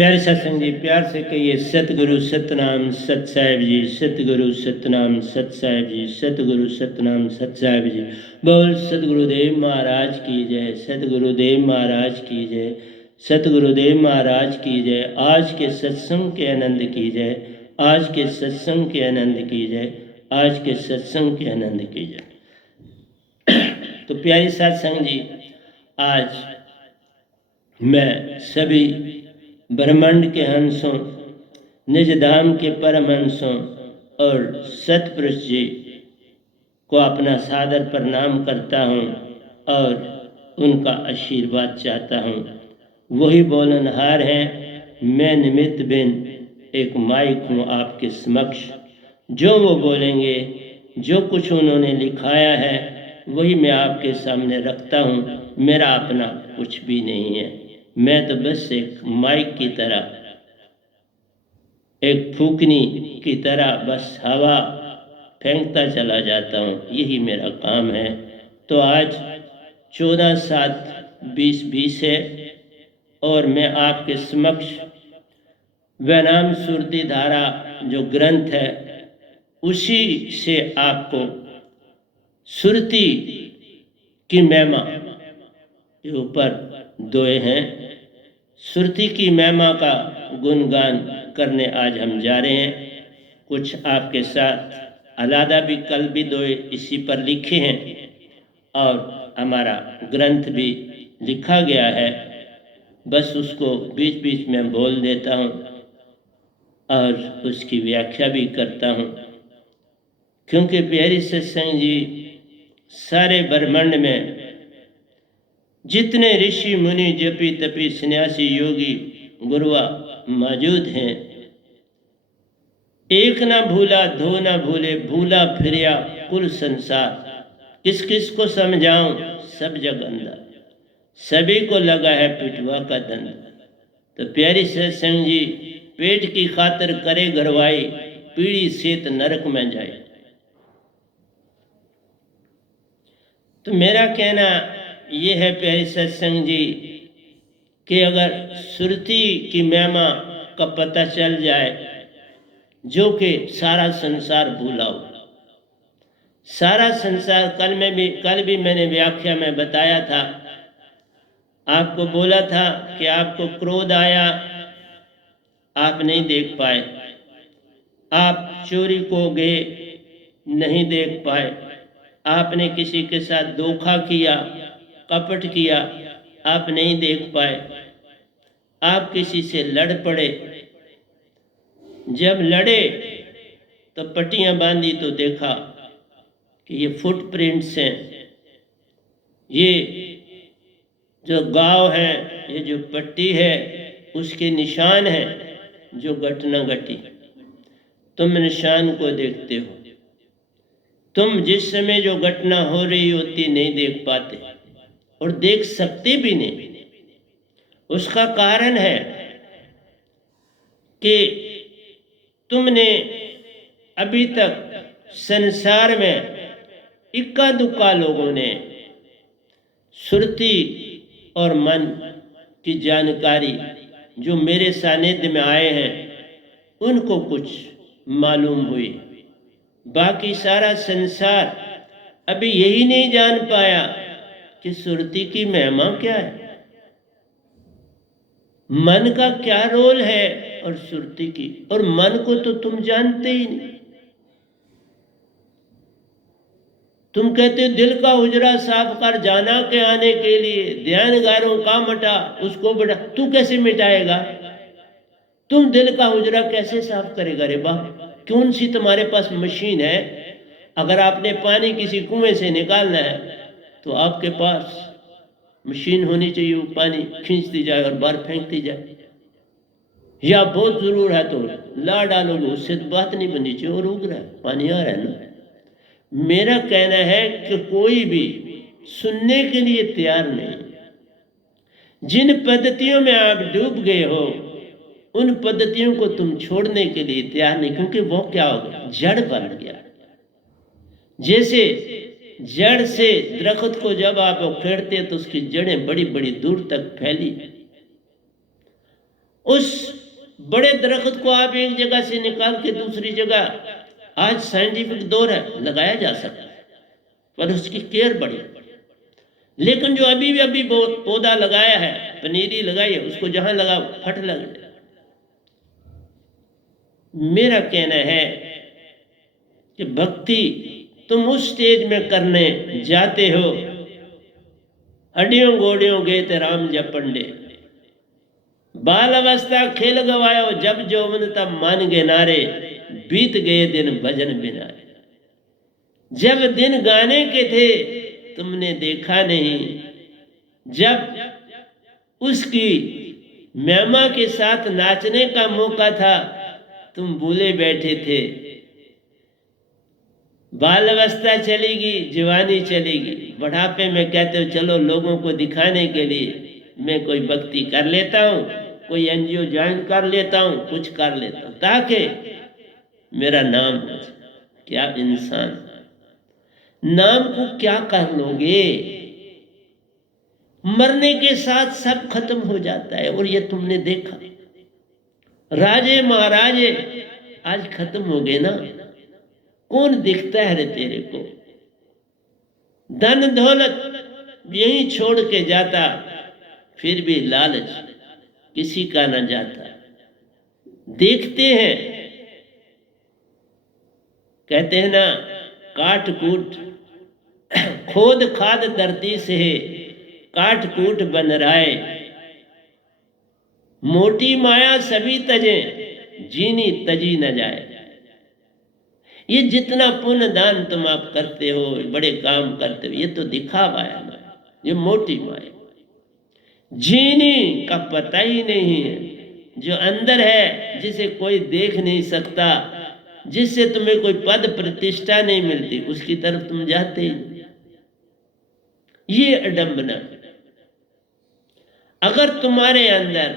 प्यारे सत्संग जी, प्यार से कहिए सतगुरु सतनाम सत साहिब जी, सतगुरु सतनाम सत साहिब जी, सतगुरु सतनाम सत साहिब जी। बोल सतगुरुदेव महाराज की जय, सतगुरुदेव महाराज की जय, सतगुरुदेव महाराज की जय। आज के सत्संग के आनंद की जय, आज के सत्संग के आनंद की जय, आज के सत्संग के आनंद की जय। तो प्यारी सत्संग जी, आज मैं सभी ब्रह्मांड के हंसों, निज धाम के परमहंसों और सतपुरुष जी को अपना सादर प्रणाम करता हूँ और उनका आशीर्वाद चाहता हूँ। वही बोलनहार हैं, मैं निमित्त बिन एक माइक हूँ आपके समक्ष। जो वो बोलेंगे, जो कुछ उन्होंने लिखाया है, वही मैं आपके सामने रखता हूँ। मेरा अपना कुछ भी नहीं है, मैं तो बस एक माइक की तरह, एक फूकनी की तरह बस हवा फेंकता चला जाता हूँ, यही मेरा काम है। तो आज 14/7/2020 है और मैं आपके समक्ष वैनाम सुरती धारा जो ग्रंथ है, उसी से आपको सुरती की महिमा के ऊपर दोए हैं। सुरती की महिमा का गुणगान करने आज हम जा रहे हैं। कुछ आपके साथ अलादा भी कल भी दोए इसी पर लिखे हैं और हमारा ग्रंथ भी लिखा गया है। बस उसको बीच बीच में बोल देता हूँ और उसकी व्याख्या भी करता हूँ, क्योंकि प्यारी सत्संग जी, सारे ब्रह्मांड में जितने ऋषि मुनि जपी तपी सन्यासी योगी गुरुआ मौजूद हैं, एक ना भूला दो ना भूले, भूला फिरिया कुल संसार। किस किस को समझाऊं, सब जग अंधा, सभी को लगा है पिटवा का दंड। तो प्यारी सत्संग जी, पेट की खातिर करे घरवाई, पीढ़ी सेत नरक में जाए। तो मेरा कहना ये है प्यारी सत्संग जी, कि अगर सुरती की महिमा का पता चल जाए, जो कि सारा संसार भूला हो, सारा संसार। कल भी मैंने व्याख्या में बताया था, आपको बोला था कि आपको क्रोध आया, आप नहीं देख पाए, आप चोरी को गए, नहीं देख पाए, आपने किसी के साथ धोखा किया, कपट किया, आप नहीं देख पाए, आप किसी से लड़ पड़े। जब लड़े तो पट्टियां बांधी तो देखा कि ये फुटप्रिंट्स हैं, ये जो गांव है, ये जो पट्टी है, उसके निशान हैं जो घटना घटी। तुम निशान को देखते हो, तुम जिस समय जो घटना हो रही होती नहीं देख पाते और देख सकते भी नहीं। उसका कारण है कि तुमने अभी तक संसार में इक्का दुक्का लोगों ने सुरती और मन की जानकारी जो मेरे सानिध्य में आए हैं, उनको कुछ मालूम हुई। बाकी सारा संसार अभी यही नहीं जान पाया कि सुरती की महिमा क्या है, मन का क्या रोल है और सुरती की। और मन को तो तुम जानते ही नहीं। तुम कहते हो दिल का उजरा साफ कर, जाना के आने के लिए ध्यान गारों का मटा, उसको बढ़ा। तू कैसे मिटाएगा? तुम दिल का उजरा कैसे साफ करेगा रे बाप? कौन सी तुम्हारे पास मशीन है? अगर आपने पानी किसी कुएं से निकालना है तो आपके पास मशीन होनी चाहिए, वो पानी खींचती जाए और बाहर फेंकती जाए। या बहुत जरूर है तो ला डालोगे, उससे तो बात नहीं बननी चाहिए, और उग रहा है, पानी आ रहा है ना। मेरा कहना है कि कोई भी सुनने के लिए तैयार नहीं। जिन पद्धतियों में आप डूब गए हो, उन पद्धतियों को तुम छोड़ने के लिए तैयार नहीं, क्योंकि वो क्या हो गया, जड़ बन गया। जैसे जड़ से दरख्त को जब आप उखेड़ते हैं तो उसकी जड़ें बड़ी बड़ी दूर तक फैली। उस बड़े दरख्त को आप एक जगह से निकाल के दूसरी जगह, आज साइंटिफिक दौर है, लगाया जा सकता है, पर उसकी केयर बड़ी। लेकिन जो अभी पौधा लगाया है, पनीरी लगाई है, उसको जहां लगाओ फट लग जाए। मेरा कहना है कि भक्ति तुम उस स्टेज में करने जाते हो, हड्डियों गोडियों गए ते राम जपंडे, बाल अवस्था खेल गवायो, जब जौवन तब मान गे नारे, बीत गए दिन भजन बिना। जब दिन गाने के थे तुमने देखा नहीं, जब उसकी महिमा के साथ नाचने का मौका था तुम भूले बैठे थे। बाल अवस्था चलेगी, जवानी चलेगी, बुढ़ापे में कहते हो चलो लोगों को दिखाने के लिए मैं कोई भक्ति कर लेता हूँ, कोई एनजीओ ज्वाइन कर लेता हूँ, कुछ कर लेता हूँ ताकि मेरा नाम हो जाए। क्या इंसान, नाम को क्या कर लोगे? मरने के साथ सब खत्म हो जाता है। और ये तुमने देखा, राजे महाराजे आज खत्म हो गए ना, कौन दिखता है रे तेरे को? धन दौलत यही छोड़ के जाता, फिर भी लालच किसी का न जाता। देखते हैं, कहते हैं ना, काट कूट खोद खाद धरती से काट कूट बन राय, मोटी माया सभी तजे, जीनी तजी न जाए। ये जितना पुण्य दान तुम आप करते हो, बड़े काम करते हो, ये तो दिखावा है ना, ये मोटी माया। जीनी का पता ही नहीं है, जो अंदर है, जिसे कोई देख नहीं सकता, जिससे तुम्हें कोई पद प्रतिष्ठा नहीं मिलती, उसकी तरफ तुम जाते ही। ये अडंबना। अगर तुम्हारे अंदर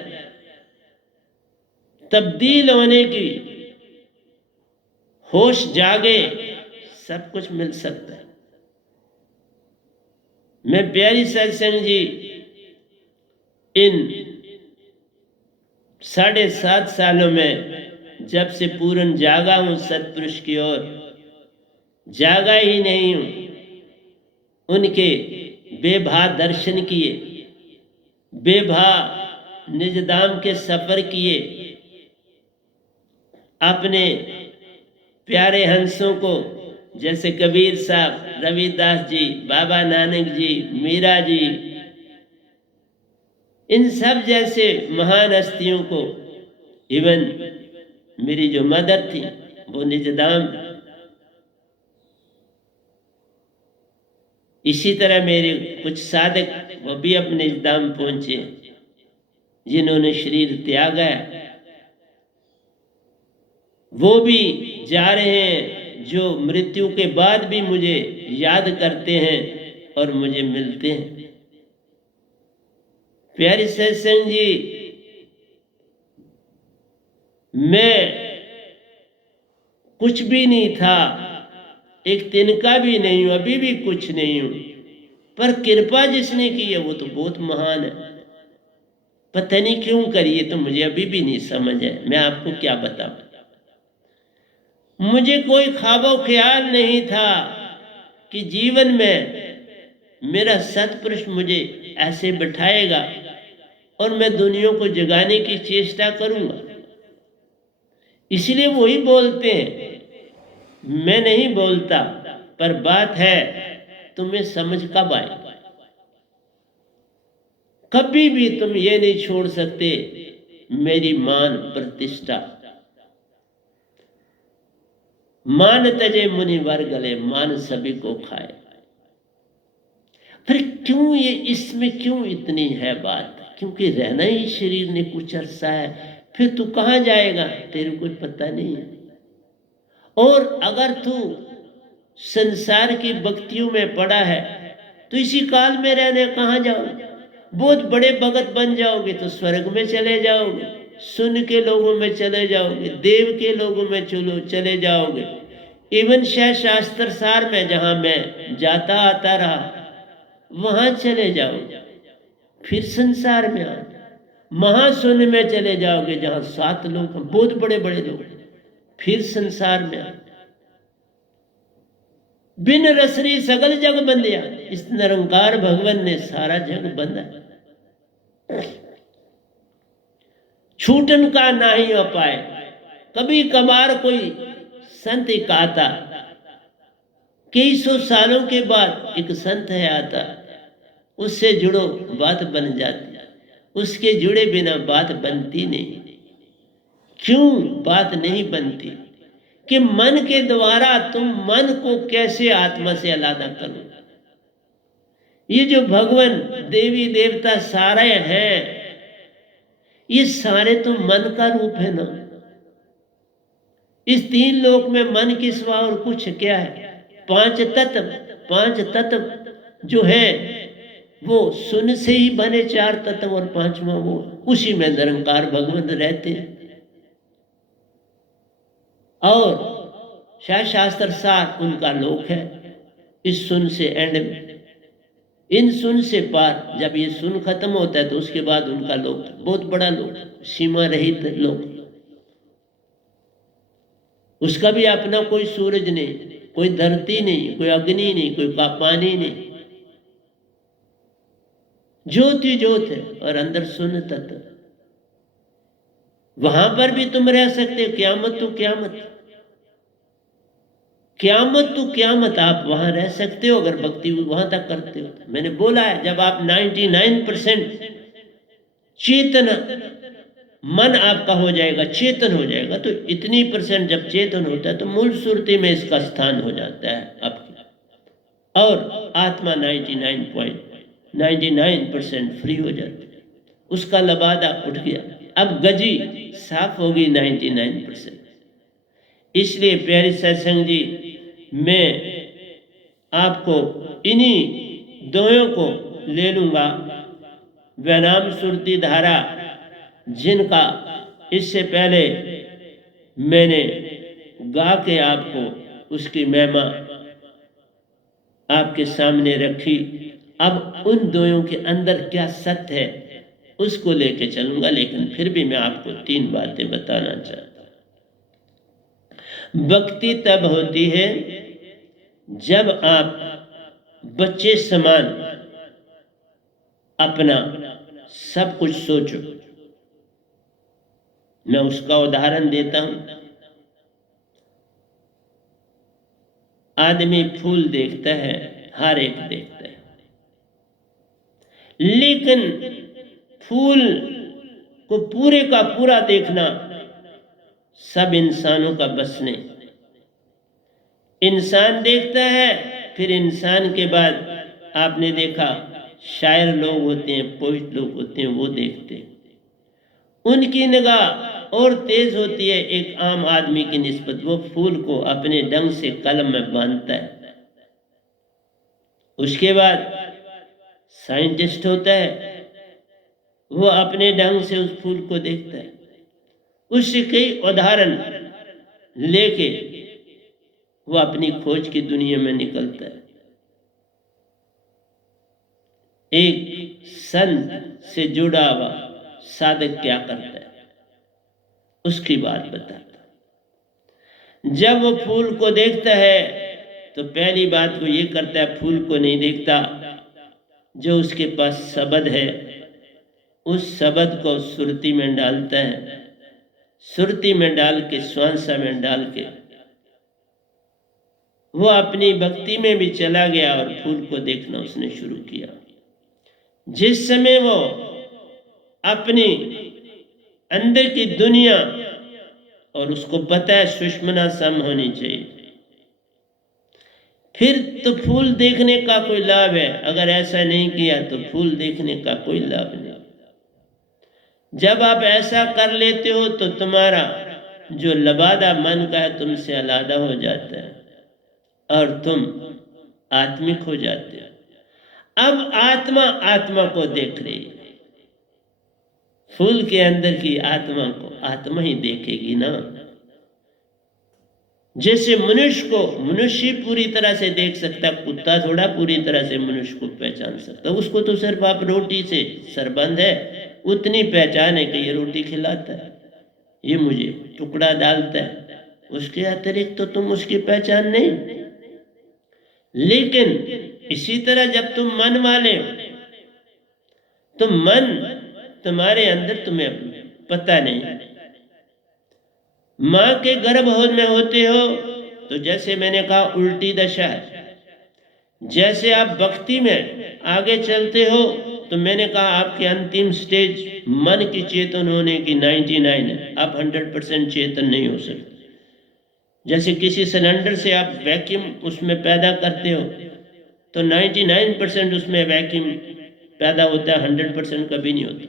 तब्दील होने की होश जागे, सब कुछ मिल सकता है। मैं प्यारी सत्संग जी इन 7.5 सालों में जब से पूर्ण जागा हूं सतपुरुष की ओर, जागा ही नहीं हूं, उनके बेभा दर्शन किए, बेभा निजधाम के सफर किए, अपने प्यारे हंसों को जैसे कबीर साहब, रविदास जी, बाबा नानक जी, मीरा जी, इन सब जैसे महान हस्तियों को, इवन मेरी जो मदर थी वो निजधाम, इसी तरह मेरे कुछ साधक वो भी अपने निजधाम पहुंचे, जिन्होंने शरीर त्यागा है, वो भी जा रहे हैं, जो मृत्यु के बाद भी मुझे याद करते हैं और मुझे मिलते हैं। प्यारी सत्संग जी, मैं कुछ भी नहीं था, एक तिनका भी नहीं हूं, अभी भी कुछ नहीं हूं, पर कृपा जिसने की है वो तो बहुत महान है। पता नहीं क्यों करी है, तो मुझे अभी भी नहीं समझ है। मैं आपको क्या बताऊं, मुझे कोई ख्वाबो ख्याल नहीं था कि जीवन में मेरा सतपुरुष मुझे ऐसे बिठाएगा और मैं दुनिया को जगाने की चेष्टा करूंगा। इसलिए वही बोलते हैं, मैं नहीं बोलता, पर बात है तुम्हें समझ कब आए। कभी भी तुम ये नहीं छोड़ सकते मेरी मान प्रतिष्ठा। मान तजे मुनिवर गले, मान सभी को खाए। फिर क्यों ये, इसमें क्यों इतनी है बात? क्योंकि रहना ही शरीर ने कुछ अरसा है, फिर तू कहां जाएगा तेरे को पता नहीं है। और अगर तू संसार की भक्तियों में पड़ा है तो इसी काल में रहने कहां जाओगे? बहुत बड़े भगत बन जाओगे तो स्वर्ग में चले जाओगे, सुन के लोगों में चले जाओगे, देव के लोगों में चले जाओगे, इवन शास्त्र सार में जहां मैं जाता आता रहा वहां चले जाओगे, फिर संसार में आओ। महाशून्य में चले जाओगे जहां 7 लोग हैं, बहुत बड़े बड़े लोग, फिर संसार में बिन रसरी सगल जग बंदिया। इस निरंकार भगवान ने सारा जग बंधा, छूटन का नहीं हो पाए। कभी कभार कोई संत एक आता, कई सौ सालों के बाद एक संत है आता, उससे जुड़ो बात बन जाती, उसके जुड़े बिना बात बनती नहीं। क्यों बात नहीं बनती? कि मन के द्वारा तुम मन को कैसे आत्मा से अलग करो। ये जो भगवान देवी देवता सारे हैं, ये सारे तो मन का रूप है ना। इस 3 लोक में मन के सिवा और कुछ क्या है? 5 तत्व जो है वो सुन से ही बने, 4 तत्व और 5वां वो, उसी में निरंकार भगवान रहते हैं। और शास्त्र सार उनका लोक है। इस सुन से एंड में, इन सुन से पार, जब ये सुन खत्म होता है तो उसके बाद उनका लोक, बहुत बड़ा लोक, सीमा रहित लोक। उसका भी अपना कोई सूरज नहीं, कोई धरती नहीं, कोई अग्नि नहीं, कोई पानी नहीं, ज्योत ही ज्योत है और अंदर शून्य तत्व। वहां पर भी तुम रह सकते हो। क्यामत तो क्यामत, क्यामत तो क्यामत, आप वहां रह सकते हो अगर भक्ति वहां तक करते हो। मैंने बोला है, जब आप 99% चेतन मन आपका हो जाएगा, चेतन हो जाएगा, तो इतनी % जब चेतन होता है तो मूल सुरती में इसका स्थान हो जाता है आपकी, और आत्मा 99% फ्री हो जाती है। उसका लबादा उठ गया, अब गजी साफ होगी 99%। इसलिए प्यारी सत्संग जी, मैं आपको इन्हीं दोयों को ले लूंगा, वैनाम सुरती धारा, जिनका इससे पहले मैंने गा के आपको उसकी महिमा आपके सामने रखी। अब उन दोयों के अंदर क्या सत्य है उसको लेके चलूंगा, लेकिन फिर भी मैं आपको 3 बातें बताना चाहता हूं। भक्ति तब होती है जब आप बच्चे समान अपना सब कुछ सोचो। मैं उसका उदाहरण देता हूं। आदमी फूल देखता है, हर एक देखता है, लेकिन फूल को पूरे का पूरा देखना सब इंसानों का बस नहीं। इंसान देखता है, फिर इंसान के बाद आपने देखा शायर लोग होते हैं, पोइट लोग होते हैं, वो देखते हैं, उनकी निगाह और तेज होती है एक आम आदमी की निस्बत। वो फूल को अपने ढंग से कलम में बांधता है। उसके बाद साइंटिस्ट होता है, वो अपने ढंग से उस फूल को देखता है, उससे कई उदाहरण लेके वो अपनी खोज की दुनिया में निकलता है। एक संत से जुड़ा हुआ साधक क्या करता है उसकी बात बताता। जब वो फूल को देखता है तो पहली बात वो ये करता है, फूल को नहीं देखता, जो उसके पास शब्द है उस शब्द को सुरती में डालता है, सुरती में डाल के श्वासा में डाल के वो अपनी भक्ति में भी चला गया और फूल को देखना उसने शुरू किया। जिस समय वो अपनी अंदर की दुनिया, और उसको पता है सुषमना सम होनी चाहिए, फिर तो फूल देखने का कोई लाभ है। अगर ऐसा नहीं किया तो फूल देखने का कोई लाभ नहीं। जब आप ऐसा कर लेते हो तो तुम्हारा जो लबादा मन का है तुमसे अलग हो जाता है और तुम आत्मिक हो जाते हो। अब आत्मा आत्मा को देख रही है, फूल के अंदर की आत्मा को आत्मा ही देखेगी ना। जैसे मनुष्य को मनुष्य पूरी तरह से देख सकता है, कुत्ता थोड़ा पूरी तरह से मनुष्य को पहचान सकता है। उसको तो सिर्फ आप रोटी से सरबंद है, उतनी पहचान है कि ये रोटी खिलाता है, ये मुझे टुकड़ा डालता है, उसके अतिरिक्त तो तुम उसकी पहचान नहीं। लेकिन इसी तरह जब तुम मन वाले हो तो मन तुम्हारे अंदर तुम्हें पता नहीं। माँ के गर्भ में होते हो तो जैसे मैंने कहा उल्टी दशा है। जैसे आप भक्ति में आगे चलते हो तो मैंने कहा आपके अंतिम स्टेज मन की चेतन होने की 99 है, आप 100% चेतन नहीं हो सकते। जैसे किसी सिलेंडर से आप वैक्यूम उसमें पैदा करते हो तो 99% उसमें वैक्यूम पैदा होता है, 100% कभी नहीं होता,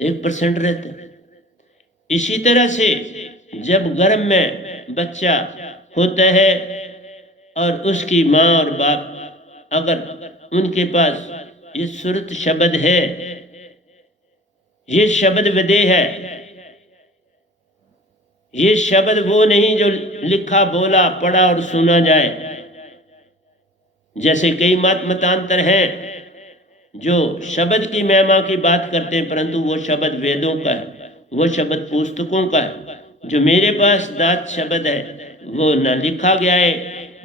1% रहता है। इसी तरह से जब गर्भ में बच्चा होता है और उसकी माँ और बाप अगर उनके पास ये सुरत शब्द है, ये शब्द विदेह है, ये शब्द वो नहीं जो लिखा बोला पढ़ा और सुना जाए। जैसे कई मतांतर हैं जो शब्द की महिमा की बात करते हैं, परंतु वो शब्द वेदों का है, वो शब्द पुस्तकों का है। जो मेरे पास दात शब्द है वो न लिखा गया है,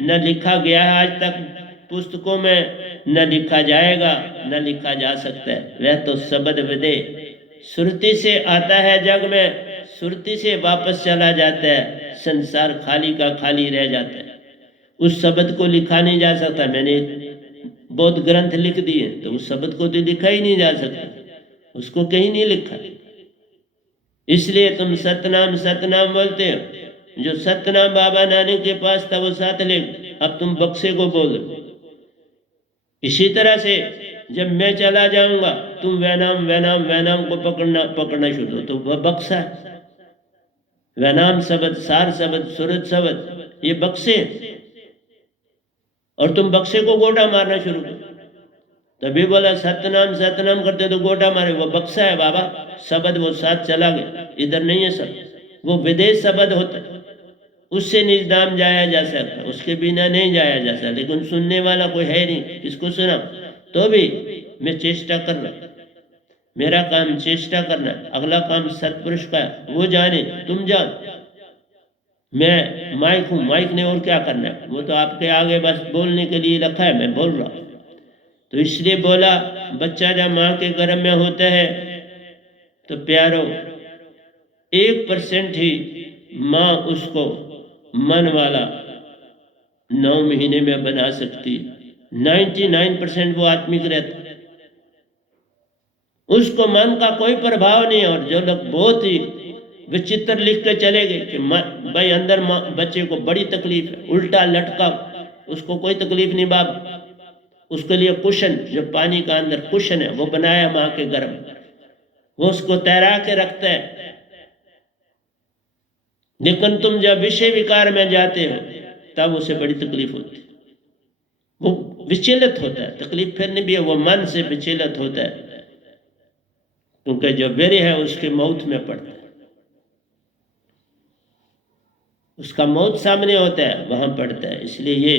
न लिखा गया है आज तक पुस्तकों में, न लिखा जाएगा, न लिखा जा सकता है। वह तो शब्द विदे सुरती से आता है जग में, सुरती से वापस चला जाता है, संसार खाली का खाली रह जाता है। उस शब्द को लिखा नहीं जा सकता। मैंने बौद्ध ग्रंथ लिख दिए तो उस शब्द को तो लिखा ही नहीं जा सकता, उसको कहीं नहीं लिखा। इसलिए तुम सतनाम सतनाम बोलते हो। जो सतनाम बाबा नानक के पास था वो साथ ले, अब तुम बक्से को बोल दो। इसी तरह से जब मैं चला जाऊंगा तुम वैनाम वैनाम वैनाम को पकड़ना शुरू, तो वह बक्सा है। वैनाम शब्द, सार शब्द, सूरत शब्द, ये बक्से और तुम बक्से को गोटा मारना शुरू कर। तभी बोला सतनाम सतनाम करते तो गोटा मारे, वो बक्सा है बाबा, शब्द वो साथ चला गया, इधर नहीं है सब, वो विदेश शब्द होता है, उससे निजदाम जाया जा सकता, उसके बिना नहीं जाया जा सकता। लेकिन सुनने वाला कोई है नहीं, किसको सुना? तो भी मैं चेष्टा कर रहा, मेरा काम चेष्टा करना, अगला काम सत्पुरुष का है, वो जाने तुम जान। मैं माइक हूँ, माइक ने और क्या करना है, वो तो आपके आगे बस बोलने के लिए रखा है, मैं बोल रहा हूँ। तो इसलिए बोला बच्चा जब माँ के गर्भ में होता है तो प्यारो 1% ही माँ उसको मन वाला 9 महीने में बना सकती, 99% वो आत्मिक रहता, उसको मन का कोई प्रभाव नहीं। और जो लोग बहुत ही विचित्र लिख के चले गए कि भाई अंदर बच्चे को बड़ी तकलीफ है, उल्टा लटका, उसको कोई तकलीफ नहीं बाप, उसके लिए कुशन, जो पानी का अंदर कुशन है वो बनाया माँ के गर्भ, वो उसको तैरा के रखता है। लेकिन तुम जब विषय विकार में जाते हो तब उसे बड़ी तकलीफ होती है, वो विचलित होता है। तकलीफ फिर नहीं भी है, वो मन से विचलित होता है, क्योंकि जो वीर है उसके मौत में पड़ता है, उसका मौत सामने होता है, वहां पड़ता है। इसलिए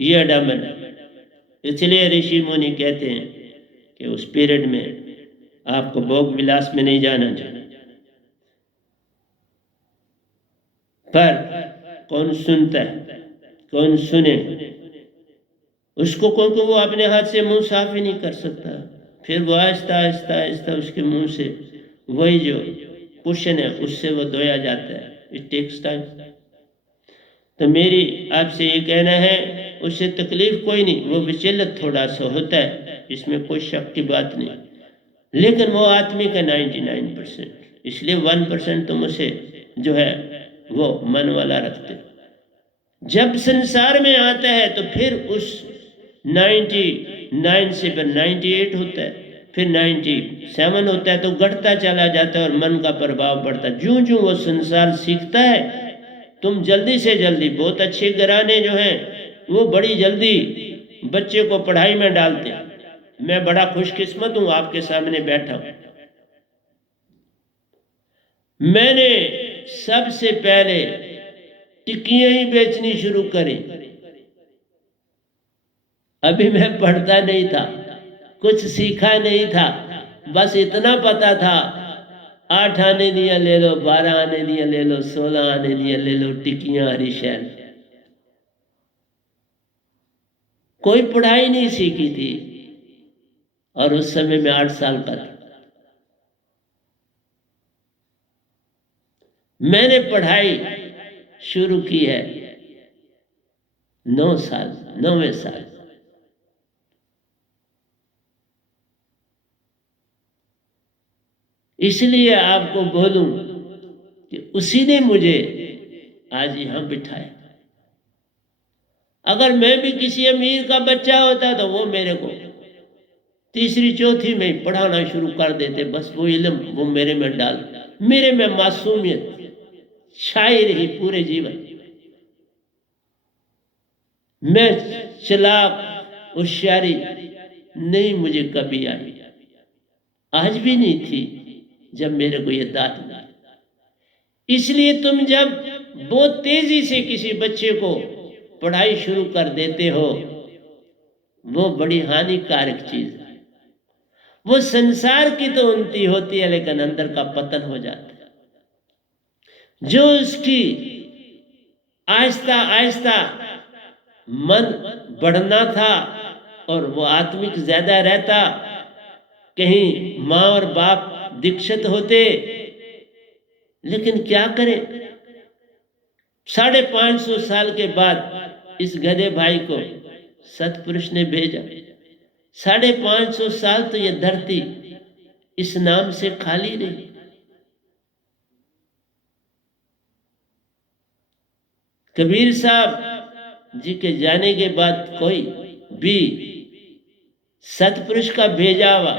ये अडामन है। इसलिए ऋषि मुनि कहते हैं कि उस पीरियड में आपको भोग विलास में नहीं जाना चाहिए। पर कौन सुनता है, कौन सुने उसको? क्योंकि वो अपने हाथ से मुंह साफ ही नहीं कर सकता, फिर वो आहिस्ता आहिस्ता आहिस्ता उसके मुंह से वही जो कुशन है उससे वो धोया जाता है। It takes time. तो मेरी आपसे ये कहना है, उससे तकलीफ कोई नहीं, वो विचलित थोड़ा सा होता है, इसमें कोई शक की बात नहीं, लेकिन वो आत्मिक है 99%। इसलिए 1% तुम उसे जो है वो मन वाला रखते। जब संसार में आता है तो फिर उस 99 से फिर 98 होता है, फिर 97 होता है, तो घटता चला जाता है और मन का प्रभाव पड़ता है। ज्यों ज्यों वो संसार सीखता है, तुम जल्दी से जल्दी, बहुत अच्छे घराने जो हैं वो बड़ी जल्दी बच्चे को पढ़ाई में डालते हैं। मैं बड़ा खुशकिस्मत हूं, आपके सामने बैठा हूं। मैंने सबसे पहले टिक्कियां ही बेचनी शुरू करी। अभी मैं पढ़ता नहीं था, कुछ सीखा नहीं था, बस इतना पता था, 8 आने दिया ले लो, 12 आने दिया ले लो, 16 आने दिया ले लो, टिकियां हरीशैल। कोई पढ़ाई नहीं सीखी थी और उस समय में 8 साल का था। मैंने पढ़ाई शुरू की है 9 साल, 9वें साल। इसलिए आपको बोलूं कि उसी ने मुझे आज यहां बिठाया। अगर मैं भी किसी अमीर का बच्चा होता तो वो मेरे को तीसरी चौथी में ही पढ़ाना शुरू कर देते। बस वो इल्म वो मेरे में डाल, मेरे में मासूमियत छाई रही पूरे जीवन। मैं चालाक होशियारी नहीं मुझे कभी आई, आज भी नहीं थी जब मेरे को ये दात मिली। इसलिए तुम जब बहुत तेजी से किसी बच्चे को पढ़ाई शुरू कर देते हो, वो बड़ी हानिकारक चीज है। वो संसार की तो उन्नति होती है लेकिन अंदर का पतन हो जाता है। जो उसकी आहिस्ता आहिस्ता मन बढ़ना था और वो आत्मिक ज्यादा रहता, कहीं माँ और बाप दीक्षित होते, लेकिन क्या करें, 550 साल के बाद इस गधे भाई को सतपुरुष ने भेजा। 550 साल तो ये धरती इस नाम से खाली रही। कबीर साहब जी के जाने के बाद कोई भी सतपुरुष का भेजा हुआ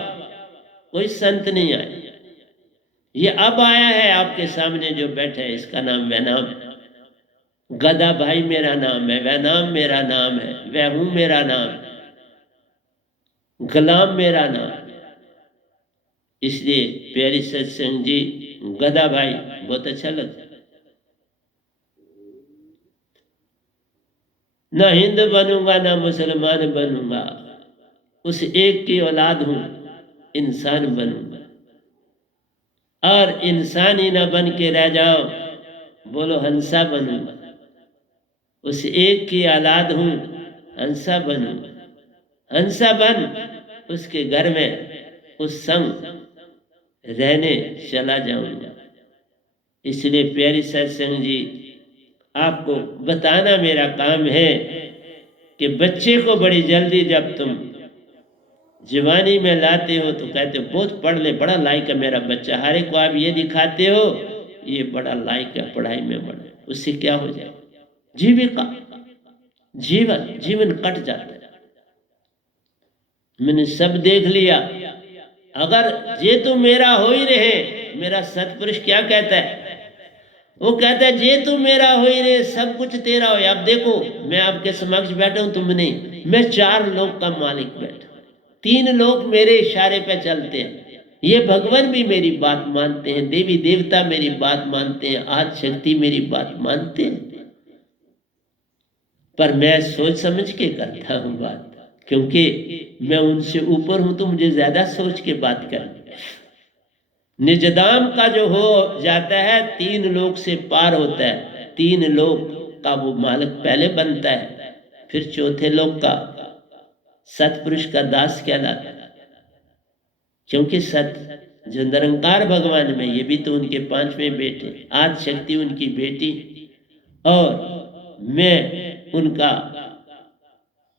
कोई संत नहीं आया। ये अब आया है आपके सामने जो बैठा है, इसका नाम वैनाम। गधा भाई मेरा नाम है, वैनाम मेरा नाम है, वह हूं मेरा नाम, गुलाम मेरा नाम। इसलिए प्यारी सत्संग जी, गधा भाई बहुत अच्छा लगता। ना हिंदू बनूंगा ना मुसलमान बनूंगा, उस एक की औलाद हूं, इंसान बनूंगा। और इंसान ही ना बन के रह जाओ, बोलो हंसा बनूंगा। उस एक की औलाद हूं, हंसा बनूंगा। हंसा बन उसके घर में उस संग रहने चला जाऊंगा। इसलिए प्यारी सत्संग जी, आपको बताना मेरा काम है कि बच्चे को बड़ी जल्दी जब तुम जवानी में लाते हो तो कहते हो बहुत पढ़ ले, बड़ा लायक है मेरा बच्चा। हर एक को आप ये दिखाते हो ये बड़ा लायक है, पढ़ाई में बड़ा, उससे क्या हो जाए, जीविका जीवन जीवन कट जाता है। मैंने सब देख लिया। अगर ये तो मेरा हो ही रहे, मेरा सतपुरुष क्या कहता है, वो कहता है जे तू मेरा हो ही रहे, सब कुछ तेरा हो। अब देखो मैं आपके समक्ष बैठा हूं, तुम नहीं, मैं 4 लोक का मालिक बैठा, 3 लोग मेरे इशारे पे चलते हैं। ये भगवान भी मेरी बात मानते हैं, देवी देवता मेरी बात मानते हैं, आज शक्ति मेरी बात मानते हैं। पर मैं सोच समझ के करता हूं बात, क्योंकि मैं उनसे ऊपर हूं तो मुझे ज्यादा सोच के बात करनी। निजदाम का जो हो जाता है 3 लोक से पार होता है, 3 लोक का वो मालिक पहले बनता है, फिर चौथे लोक का सतपुरुष का दास कहलाता है। क्योंकि सत जो निरंकार भगवान में, ये भी तो उनके 5वें बेटे, आज शक्ति उनकी बेटी और मैं उनका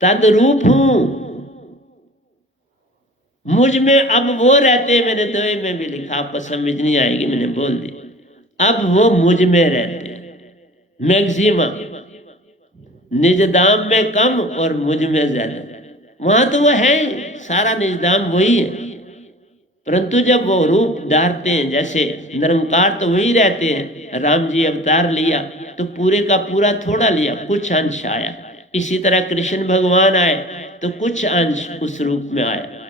तद्रूप हूं। मुझ में अब वो रहते, मैंने दोहे में भी लिखा, आपको समझ नहीं आएगी, मैंने बोल दी, अब वो मुझ में रहते। मैक्सिमम निजदाम में कम और मुझ में ज्यादा। वहां तो वो है, सारा निजदाम वही है, परंतु जब वो रूप धारते हैं, जैसे निरंकार तो वही रहते हैं। राम जी अवतार लिया तो पूरे का पूरा थोड़ा लिया, कुछ अंश आया। इसी तरह कृष्ण भगवान आए तो कुछ अंश उस रूप में आया,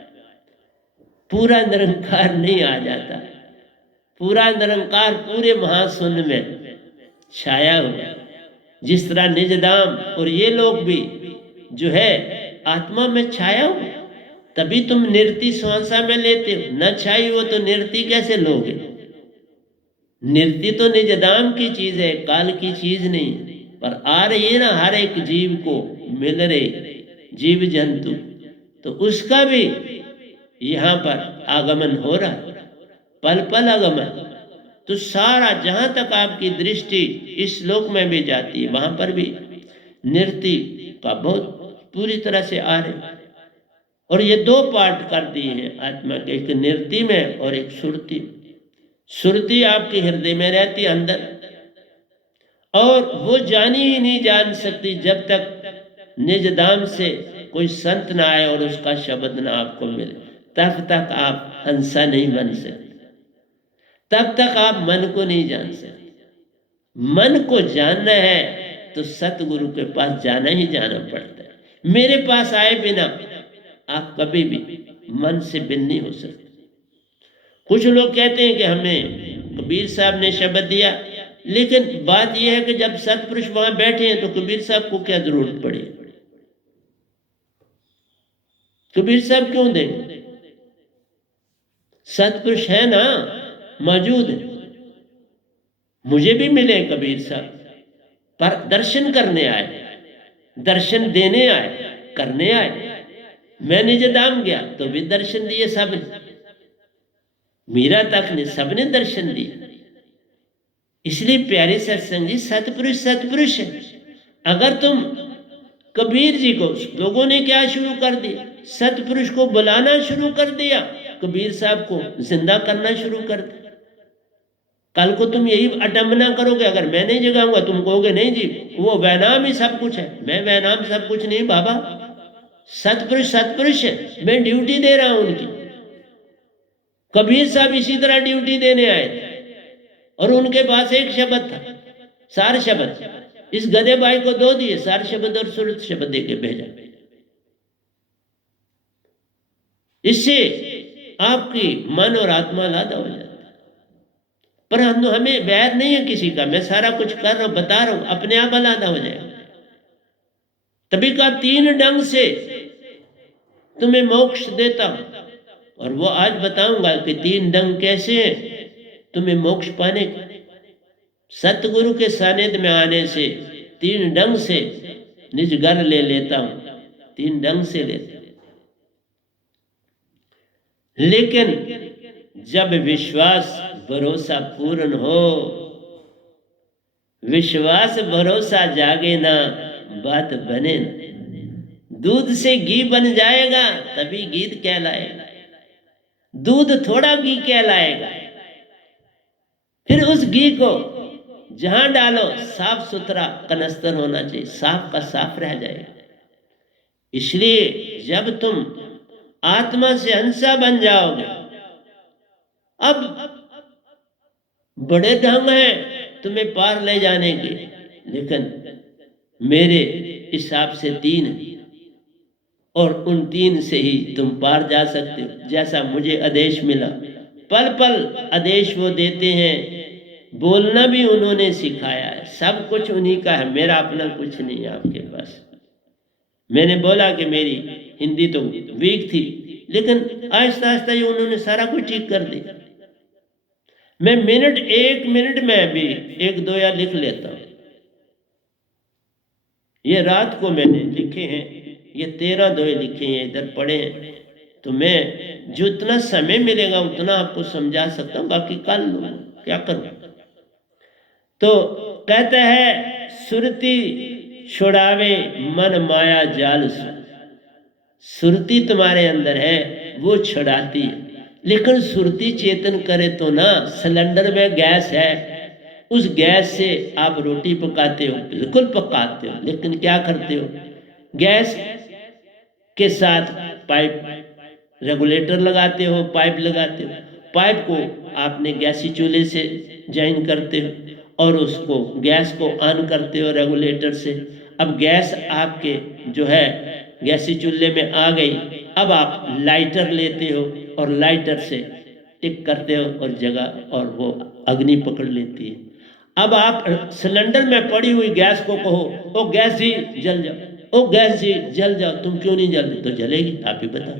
पूरा निरंकार नहीं आ जाता। पूरा निरंकार पूरे महाशून्य में छाया हुआ। जिस तरह निजधाम और ये लोग भी जो है आत्मा में छाया हुआ, तभी तुम नृत्य श्वासा में लेते हो, न चाहिए हो तो नृत्य कैसे लोगे? नृत्य तो निजदाम की चीज है, काल की चीज नहीं। पर आ रही है ना हर एक जीव को, मिल रही जीव जंतु, तो उसका भी यहाँ पर आगमन हो रहा है, पल पल आगमन। तो सारा जहां तक आपकी दृष्टि इस श्लोक में भी जाती है, वहां पर भी नृत्य का बहुत पूरी तरह से आ रहे। और ये दो पार्ट कर दिए हैं आत्मा के, एक नृत्य में और एक सुरति। सुरति आपके हृदय में रहती है अंदर, और वो जानी ही नहीं जान सकती जब तक निज धाम से कोई संत ना आए और उसका शब्द ना आपको मिले। तब तक आप हंसा नहीं बन सकते, तब तक आप मन को नहीं जान सकते। मन को जानना है तो सतगुरु के पास जाना ही जाना पड़ता है। मेरे पास आए बिना आप कभी भी मन से भिन्न नहीं हो सकते। कुछ लोग कहते हैं कि हमें कबीर साहब ने शब्द दिया, लेकिन बात यह है कि जब सतपुरुष वहां बैठे हैं तो कबीर साहब को क्या जरूरत पड़ी? कबीर साहब क्यों देंगे? सतपुरुष है ना, मौजूद है। मुझे भी मिले कबीर साहब, पर दर्शन करने आए, दर्शन देने आए, करने आए। मैं निज धाम गया तो भी दर्शन दिए सबने, मीरा तक ने, सबने दर्शन दिए। इसलिए प्यारे सत्संग जी, सतपुरुष सतपुरुष है। अगर तुम कबीर जी को, लोगों ने क्या शुरू कर दिया, सतपुरुष को बुलाना शुरू कर दिया, कबीर साहब को जिंदा करना शुरू कर दिया। कल को तुम यही अटम्बना करोगे, अगर मैं नहीं जगाऊंगा तुम कहोगे नहीं जी वो वैनाम ही सब कुछ है। मैं वैनाम सब कुछ नहीं बाबा, सतपुरुष सतपुरुष है, मैं ड्यूटी दे रहा हूं उनकी। कबीर साहब इसी तरह ड्यूटी देने आए थे, और उनके पास एक शब्द था, सार शब्द। इस गधे भाई को दो दिए, सार शब्द और सुरत शब्द दे के भेजा। इससे आपकी मन और आत्मा लादा हो जाता है। पर हमें वैर नहीं है किसी का, मैं सारा कुछ कर रहा हूं, बता रहा हूं, अपने आप अलादा हो जाएगा। तभी का 3 ढंग से तुम्हें मोक्ष देता हूं, और वो आज बताऊंगा कि 3 ढंग कैसे हैं तुम्हें मोक्ष पाने का। सतगुरु के सानिध्य में आने से 3 ढंग से निज घर ले लेता हूं, 3 ढंग से लेता हूं। लेकिन जब विश्वास भरोसा पूर्ण हो, विश्वास भरोसा जागे ना, बात बने ना। दूध से घी बन जाएगा तभी घी कहलाएगा, दूध थोड़ा घी कहलाएगा। फिर उस घी को जहां डालो साफ सुथरा कनस्तर होना चाहिए, साफ का साफ रह जाएगा। इसलिए जब तुम आत्मा से हंसा बन जाओगे, अब बड़े ढंग हैं तुम्हें पार ले जाने के, लेकिन मेरे हिसाब से 3 है, और उन 3 से ही तुम पार जा सकते हो। जैसा मुझे आदेश मिला, पल पल आदेश वो देते हैं, बोलना भी उन्होंने सिखाया है, सब कुछ उन्हीं का है, मेरा अपना कुछ नहीं है आपके पास। मैंने बोला कि मेरी हिंदी तो वीक थी, लेकिन आहिस्ता आहिस्ता ही उन्होंने सारा कुछ ठीक कर दिया। मैं 1 मिनट में भी 1 2 लिख लेता हूं। ये रात को मैंने लिखे हैं, ये 13 दोहे लिखे हैं, इधर पढ़े हैं। तो मैं जितना समय मिलेगा उतना आपको समझा सकता हूं, बाकी कल लूंगा, क्या करूं। तो कहता है सुरती छुड़ावे मन माया जाल सु। सुरती तुम्हारे अंदर है, वो छुड़ाती है। लेकिन सुरती चेतन करे तो ना, सिलेंडर में गैस है, उस गैस से आप रोटी पकाते हो, बिल्कुल पकाते हो, लेकिन क्या करते हो, गैस के साथ पाइप रेगुलेटर लगाते हो, पाइप लगाते हो, पाइप को आपने गैसी चूल्हे से ज्वाइन करते हो और उसको गैस को ऑन करते हो रेगुलेटर से। अब गैस आपके जो है गैसी चूल्हे में आ गई, अब आप लाइटर लेते हो और लाइटर से टिक करते हो और जगह और वो अग्नि पकड़ लेती है। अब आप सिलेंडर में पड़ी हुई गैस को कहो, ओ गैस जी जल जाओ, ओ गैस जी जल जाओ, तुम क्यों नहीं जल रही? तो जलेगी, आप ही बताओ।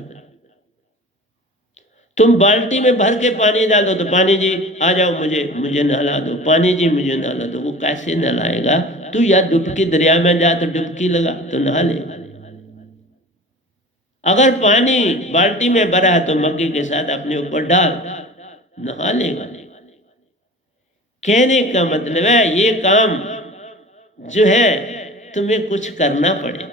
तुम बाल्टी में भर के पानी डालो तो पानी जी आ जाओ, मुझे नहला दो, पानी जी मुझे नहला दो, वो कैसे नहलाएगा? तू या डुबकी दरिया में जा तो डुबकी लगा तो नहा ले। अगर पानी बाल्टी में भरा है तो मग्गे के साथ अपने ऊपर डाल, नहा लेगा। कहने का मतलब है ये काम जो है तुम्हें कुछ करना पड़े।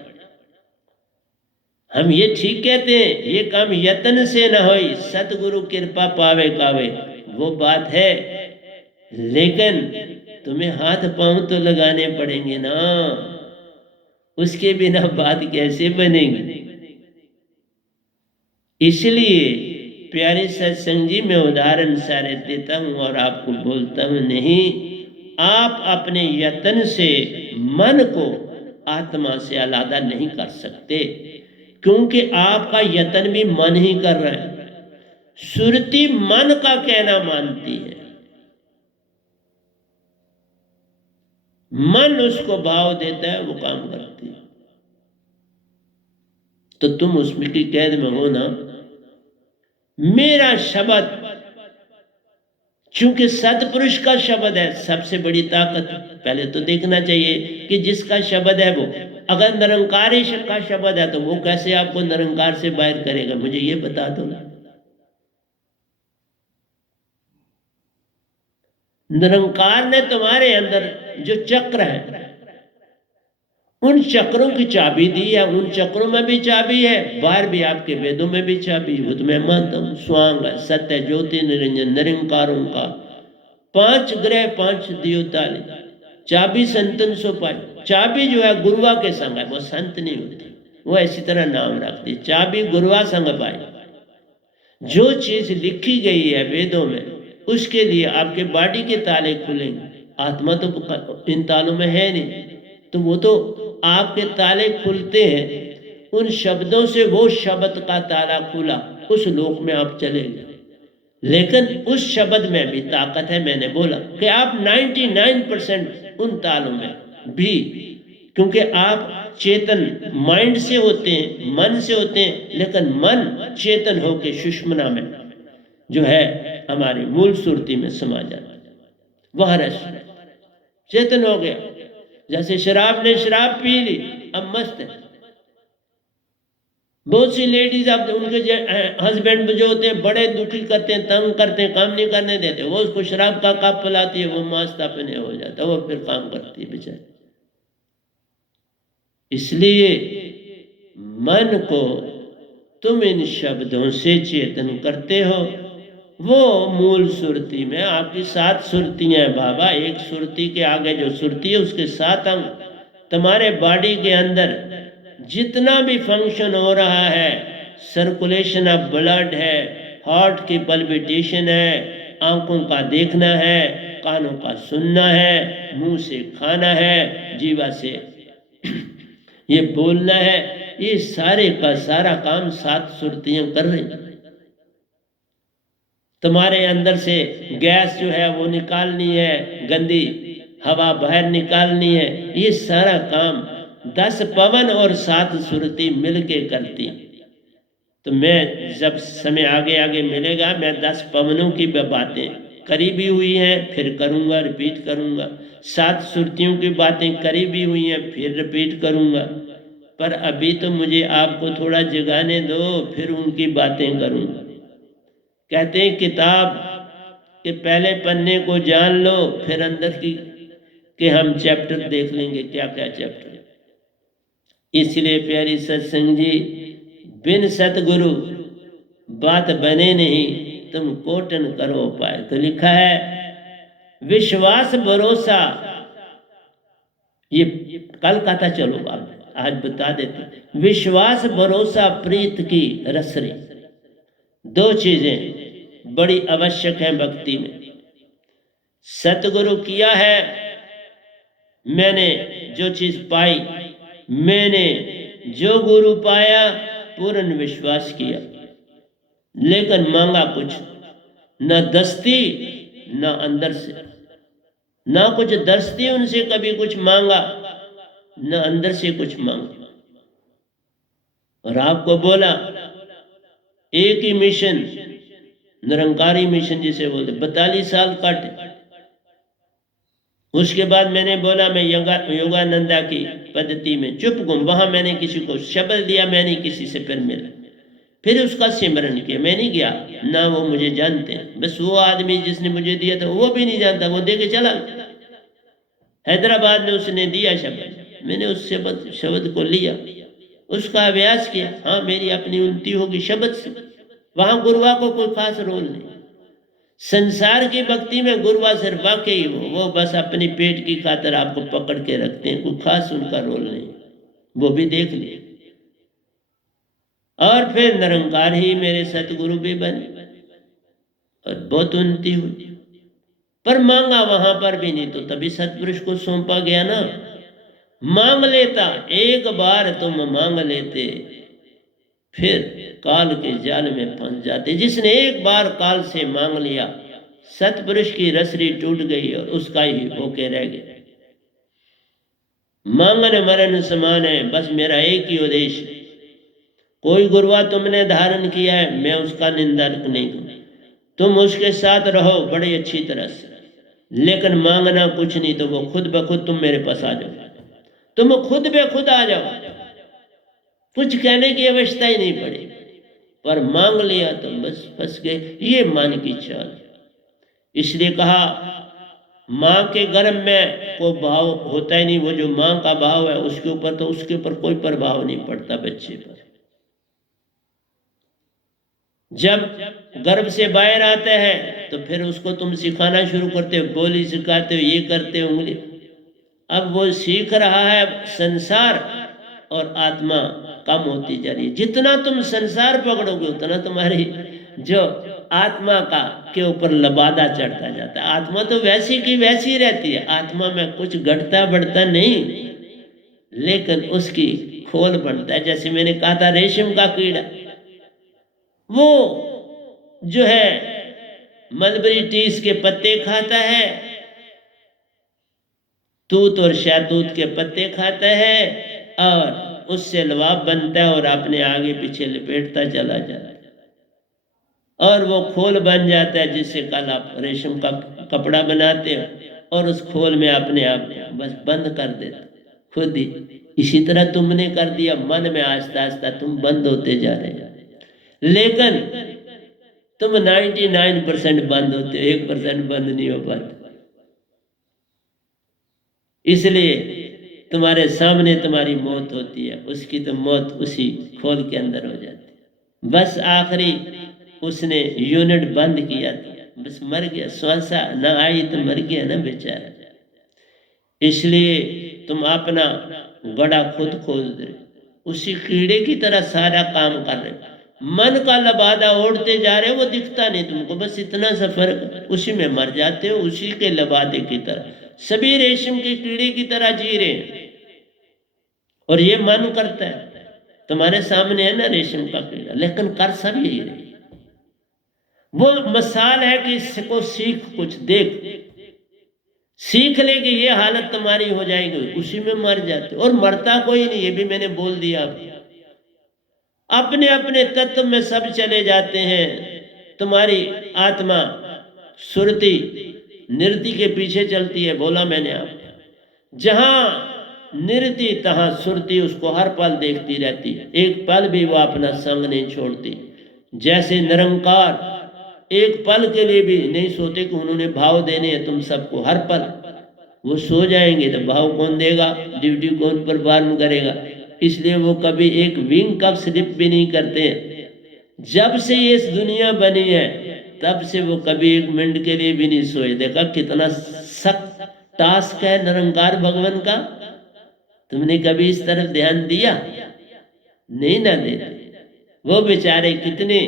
हम ये ठीक कहते हैं ये काम यत्न से न होई, सतगुरु कृपा पावे कावे, वो बात है, लेकिन तुम्हें हाथ पांव तो लगाने पड़ेंगे ना, उसके बिना बात कैसे बनेगी? इसलिए प्यारे सत्संग जी मैं उदाहरण सारे देता हूं और आपको बोलता हूं, नहीं, आप अपने यत्न से मन को आत्मा से अलग नहीं कर सकते, क्योंकि आपका यत्न भी मन ही कर रहा है। सुरती मन का कहना मानती है, मन उसको भाव देता है, वो काम करती है। तो तुम उसमें की कैद में हो ना। मेरा शब्द चूंकि सतपुरुष का शब्द है, सबसे बड़ी ताकत पहले तो देखना चाहिए कि जिसका शब्द है वो, अगर निरंकार का शब्द है तो वो कैसे आपको निरंकार से बाहर करेगा? मुझे ये बता दो ना। निरंकार ने तुम्हारे अंदर जो चक्र है, उन चक्रों की चाबी दी है, उन चक्रों में भी चाबी है, बाहर भी आपके वेदों में भी चाबी, वो तो मैं मानता हूं। स्वांग सत्य ज्योति निरंजन निरंकारों का 5 ग्रह 5 दियोताले, चाबी संतन सो पाए। चाबी जो है गुरुआ के संग है, वो संत नहीं होती, वो ऐसी तरह नाम रखती, चाबी गुरुआ संग पाए। जो चीज लिखी गई है वेदों में, उसके लिए आपके बॉडी के ताले खुलेंगे, आत्मा तो इन तालों में है नहीं, तो वो तो आपके ताले खुलते हैं उन शब्दों से, वो शब्द का ताला खुला, उस लोक में आप चलेंगे। लेकिन उस शब्द में भी ताकत है। मैंने बोला कि आप 99% उन तालों में भी, क्योंकि आप चेतन माइंड से होते हैं, मन से होते हैं, लेकिन मन चेतन होके सुषुम्ना में जो है हमारी मूल सुरती में समा जाता है, वह रस चेतन हो गया। जैसे शराब ने शराब पी ली, अब मस्त है। बहुत सी लेडीज अब उनके हस्बैंड जो होते हैं बड़े दुखी करते हैं, तंग करते हैं, काम नहीं करने देते, वो उसको शराब का कप पिलाती है, वो मस्त अपने हो जाता है, वो फिर काम करती है बेचारी। इसलिए मन को तुम इन शब्दों से चेतन करते हो, वो मूल सुरती में आपकी 7 सुरतियां हैं बाबा। एक सुरती के आगे जो सुरती है उसके 7 अंग। तुम्हारे बॉडी के अंदर जितना भी फंक्शन हो रहा है, सर्कुलेशन ऑफ ब्लड है, हार्ट की पल्पिटेशन है, आंखों का देखना है, कानों का सुनना है, मुंह से खाना है, जीवा से ये बोलना है, ये सारे का सारा काम 7 सुरतियां कर रही। तुम्हारे अंदर से गैस जो है वो निकालनी है, गंदी हवा बाहर निकालनी है, ये सारा काम 10 पवन और 7 सुरती मिलके करती। तो मैं जब समय आगे आगे मिलेगा, मैं 10 पवनों की बातें करी भी हुई हैं, फिर करूँगा, रिपीट करूँगा। 7 सुरतियों की बातें करी भी हुई हैं, फिर रिपीट करूँगा। पर अभी तो मुझे आपको थोड़ा जगाने दो, फिर उनकी बातें करूँगा। कहते हैं किताब के पहले पन्ने को जान लो, फिर अंदर की कि हम चैप्टर देख लेंगे, क्या क्या चैप्टर। इसलिए प्यारी सत्संग जी, बिन सतगुरु बात बने नहीं, तुम कोटन करो पाए। तो लिखा है विश्वास भरोसा, ये कल का था, चलो आप आज बता देते। विश्वास भरोसा प्रीत की रसरी, 2 चीजें बड़ी आवश्यक हैं भक्ति में। सतगुरु किया है, मैंने जो चीज पाई, मैंने जो गुरु पाया पूर्ण विश्वास किया, लेकिन मांगा कुछ न दस्ती न अंदर से, ना कुछ दस्ती उनसे कभी कुछ मांगा, न अंदर से कुछ मांगा। और आपको बोला एक ही मिशन, निरंकारी मिशन जिसे बोलते, 42 साल काटे। उसके बाद मैंने बोला मैं योगानंदा की पद्धति में चुप गुम, वहां मैंने किसी को शब्द दिया, मैं नहीं किसी से फिर मिला, फिर उसका सिमरन किया। मैं नहीं गया, ना वो मुझे जानते हैं, बस वो आदमी जिसने मुझे दिया था वो भी नहीं जानता, वो दे के चला। हैदराबाद में उसने दिया शब्द, मैंने उस शब्द को लिया, उसका अभ्यास किया। हाँ, मेरी अपनी उन्नति होगी शब्द से। वहां गुरुआ को कोई खास रोल नहीं। संसार की भक्ति में गुरुआ सिर्फ वाकई वो बस अपनी पेट की खातिर आपको पकड़ के रखते हैं, कोई खास उनका रोल नहीं, वो भी देख लिए। और फिर निरंकार ही मेरे सतगुरु भी बने और बहुत उन्नति हुई। पर मांगा वहां पर भी नहीं, तो तभी सतपुरुष को सौंपा गया ना। मांग लेता, एक बार तुम मांग लेते, फिर काल के जाल में फंस जाते। जिसने एक बार काल से मांग लिया, सतपुरुष की रसरी टूट गई और उसका ही होके रह गया। मांगन मरण समान है, बस मेरा एक ही उद्देश्य। कोई गुरुआ तुमने धारण किया है, मैं उसका निंदक नहीं हूं, तुम उसके साथ रहो बड़ी अच्छी तरह से, लेकिन मांगना कुछ नहीं, तो वो खुद ब खुद तुम मेरे पास आ जाओ, तुम खुद बे खुद आ जाओ, कुछ कहने की आवश्यकता ही नहीं पड़ी। पर मांग लिया तो बस फंस गए। ये मन की चाल। इसलिए कहा मां के गर्भ में कोई भाव होता ही नहीं, वो जो मां का भाव है उसके ऊपर, तो उसके ऊपर कोई प्रभाव नहीं पड़ता बच्चे पर। जब गर्भ से बाहर आता है तो फिर उसको तुम सिखाना शुरू करते हो, बोली सिखाते हो, ये करते हो, उंगली। अब वो सीख रहा है संसार और आत्मा कम होती जा रही है। जितना तुम संसार पकड़ोगे उतना तुम्हारी जो आत्मा का के ऊपर लबादा चढ़ता जाता है। आत्मा तो वैसी की वैसी रहती है, आत्मा में कुछ घटता बढ़ता नहीं, लेकिन उसकी खोल बनता है। जैसे मैंने कहा था रेशम का कीड़ा, वो जो है मलबरी टीस के पत्ते खाता है, तूत और शहतूत के पत्ते खाता है, और उससे लबाब बनता है और अपने आगे पीछे लपेटता चला जाता है, और वो खोल बन जाता है जिससे कल आप रेशम का कपड़ा बनाते हो, और उस खोल में अपने आप बस बंद कर देते खुद ही। इसी तरह तुमने कर दिया, मन में आस्ता आस्ता तुम बंद होते जा रहे हो, लेकिन तुम 99% बंद होते हो, 1% बंद नहीं हो पाते। इसलिए तुम्हारे सामने तुम्हारी मौत होती है, उसकी तो मौत उसी खोल के अंदर हो जाती है। बस आखिरी उसने यूनिट बंद किया था, बस मर गया, श्वासा न आई तो मर गया ना बेचारा। इसलिए तुम अपना गड़ा खुद खोद रहे, उसी कीड़े की तरह सारा काम कर रहे। मन का लबादा ओढ़ते जा रहे हो, वो दिखता नहीं तुमको, बस इतना सा फर्क, उसी में मर जाते हो, उसी के लबादे की तरह। सभी रेशम के कीड़े की तरह जी रहे हैं, और ये मन करता है। तुम्हारे सामने है ना रेशम का कीड़ा, लेकिन कर सब यही रहे। वो मिसाल है कि इसको सीख, कुछ देख, सीख ले कि ये हालत तुम्हारी हो जाएगी, उसी में मर जाते। और मरता कोई नहीं, ये भी मैंने बोल दिया। अपने अपने तत्व में सब चले जाते हैं। तुम्हारी आत्मा सुरति निरति के पीछे चलती है, बोला मैंने आप। जहां निरति तहां सुरति उसको हर पल देखती रहती है, एक पल भी वो अपना संग नहीं छोड़ती। जैसे निरंकार एक पल के लिए भी नहीं सोते कि उन्होंने भाव देने हैं तुम सबको हर पल। वो सो जाएंगे तो भाव कौन देगा, ड्यूटी कौन परफॉर्म करेगा। इसलिए वो कभी एक विंग का स्लिप भी नहीं करते। जब से ये दुनिया बनी है तब से वो कभी एक मिनट के लिए भी नहीं सोए। देखा कितना सख्त टास्क है निरंकार भगवान का। तुमने कभी इस तरफ ध्यान दिया? नहीं ना दे। वो बेचारे कितने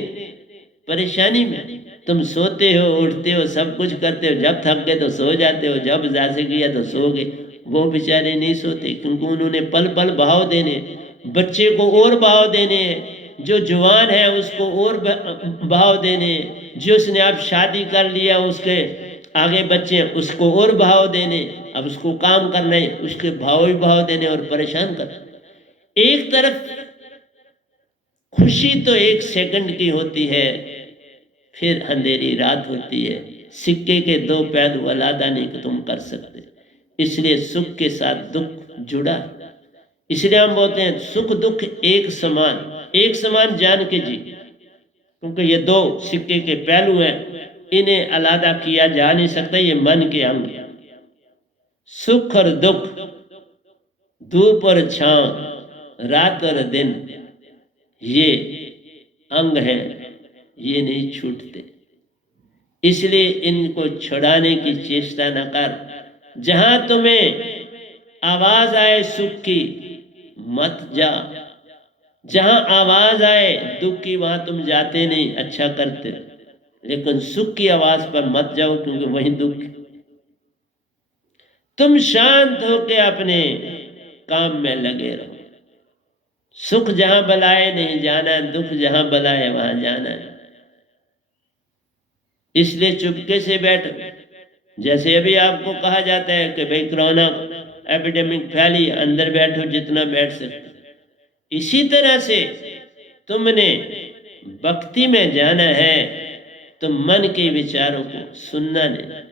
परेशानी में। तुम सोते हो, उठते हो, सब कुछ करते हो, जब थक गए तो सो जाते हो, जब जैसे किया तो सो गए। वो बेचारे नहीं सोते, क्योंकि उन्होंने पल पल भाव देने, बच्चे को और भाव देने, जो जवान है उसको और भाव देने, जो उसने अब शादी कर लिया उसके आगे बच्चे उसको और भाव देने, अब उसको काम करना है, उसके भाव ही भाव देने और परेशान कर। एक तरफ खुशी तो एक सेकंड की होती है, फिर अंधेरी रात होती है। सिक्के के दो पहलू अलग नहीं तुम कर सकते, इसलिए सुख के साथ दुख जुड़ा है। इसलिए हम बोलते हैं सुख दुख एक समान जान के जी, क्योंकि ये दो सिक्के के पहलू हैं, इन्हें अलग किया जा नहीं सकता। ये मन के अंग, सुख और दुख, धूप और छांव, रात और दिन, ये अंग हैं, ये नहीं छूटते। इसलिए इनको छुड़ाने की चेष्टा न कर। जहां तुम्हें आवाज आए सुख की मत जा, जहां आवाज आए दुख की वहां तुम जाते नहीं, अच्छा करते, लेकिन सुख की आवाज पर मत जाओ, क्योंकि वही दुख। तुम शांत होके अपने काम में लगे रहो। सुख जहां बलाए नहीं जाना है, दुख जहां बलाए वहां जाना है। इसलिए चुपके से बैठो। जैसे अभी आपको कहा जाता है कि भाई कोरोना एपिडेमिक फैली, अंदर बैठो जितना बैठ सकते। इसी तरह से तुमने भक्ति में जाना है तो मन के विचारों को सुनना नहीं,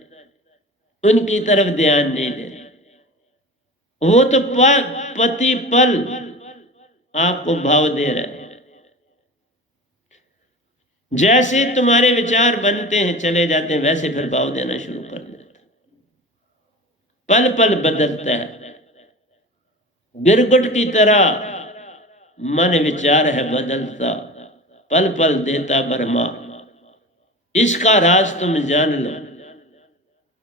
उनकी तरफ ध्यान नहीं देना। वो तो पति पल आपको भाव दे रहा है। जैसे तुम्हारे विचार बनते हैं चले जाते हैं, वैसे फिर भाव देना शुरू कर देता। पल पल बदलता है, गिरगुट की तरह मन विचार है बदलता, पल पल देता बरमा। इसका राज तुम जान लो,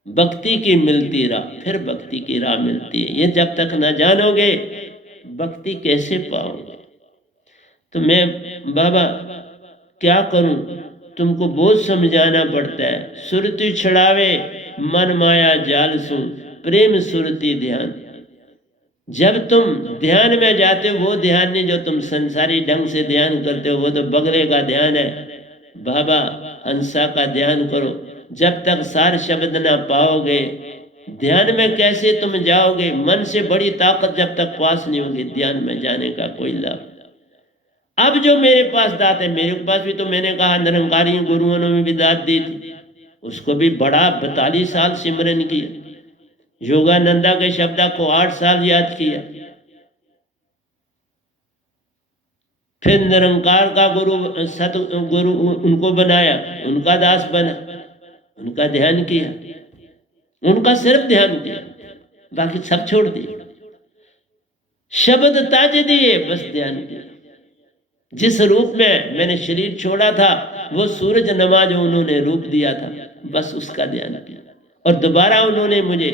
भक्ति की मिलती राह, फिर भक्ति की राह मिलती है। ये जब तक न जानोगे भक्ति कैसे पाओगे? तो मैं बाबा क्या करूं, तुमको बहुत समझाना पड़ता है। सुरति छड़ावे मन माया जाल सु, प्रेम सुरति ध्यान। जब तुम ध्यान में जाते हो, वो ध्यान नहीं जो तुम संसारी ढंग से ध्यान करते हो, वो तो बगले का ध्यान है। बाबा हंसा का ध्यान करो। जब तक सार शब्द ना पाओगे, ध्यान में कैसे तुम जाओगे? मन से बड़ी ताकत जब तक पास नहीं होगी, ध्यान में जाने का कोई लाभ। अब जो मेरे पास दात है, मेरे पास भी तो मैंने कहा निरंकारी गुरुओं ने भी दात दी थी, उसको भी बड़ा 42 साल सिमरन किया। योगानंदा के शब्द को 8 साल याद किया। फिर निरंकार का गुरु सत गुरु उनको बनाया, उनका दास बना, उनका ध्यान किया, उनका सिर्फ ध्यान किया, बाकी सब छोड़ दिए। शब्द ताज दिए, बस ध्यान किया। जिस रूप में मैंने शरीर छोड़ा था, वो सूरज नमा जो उन्होंने रूप दिया था, बस उसका ध्यान किया। और दोबारा उन्होंने मुझे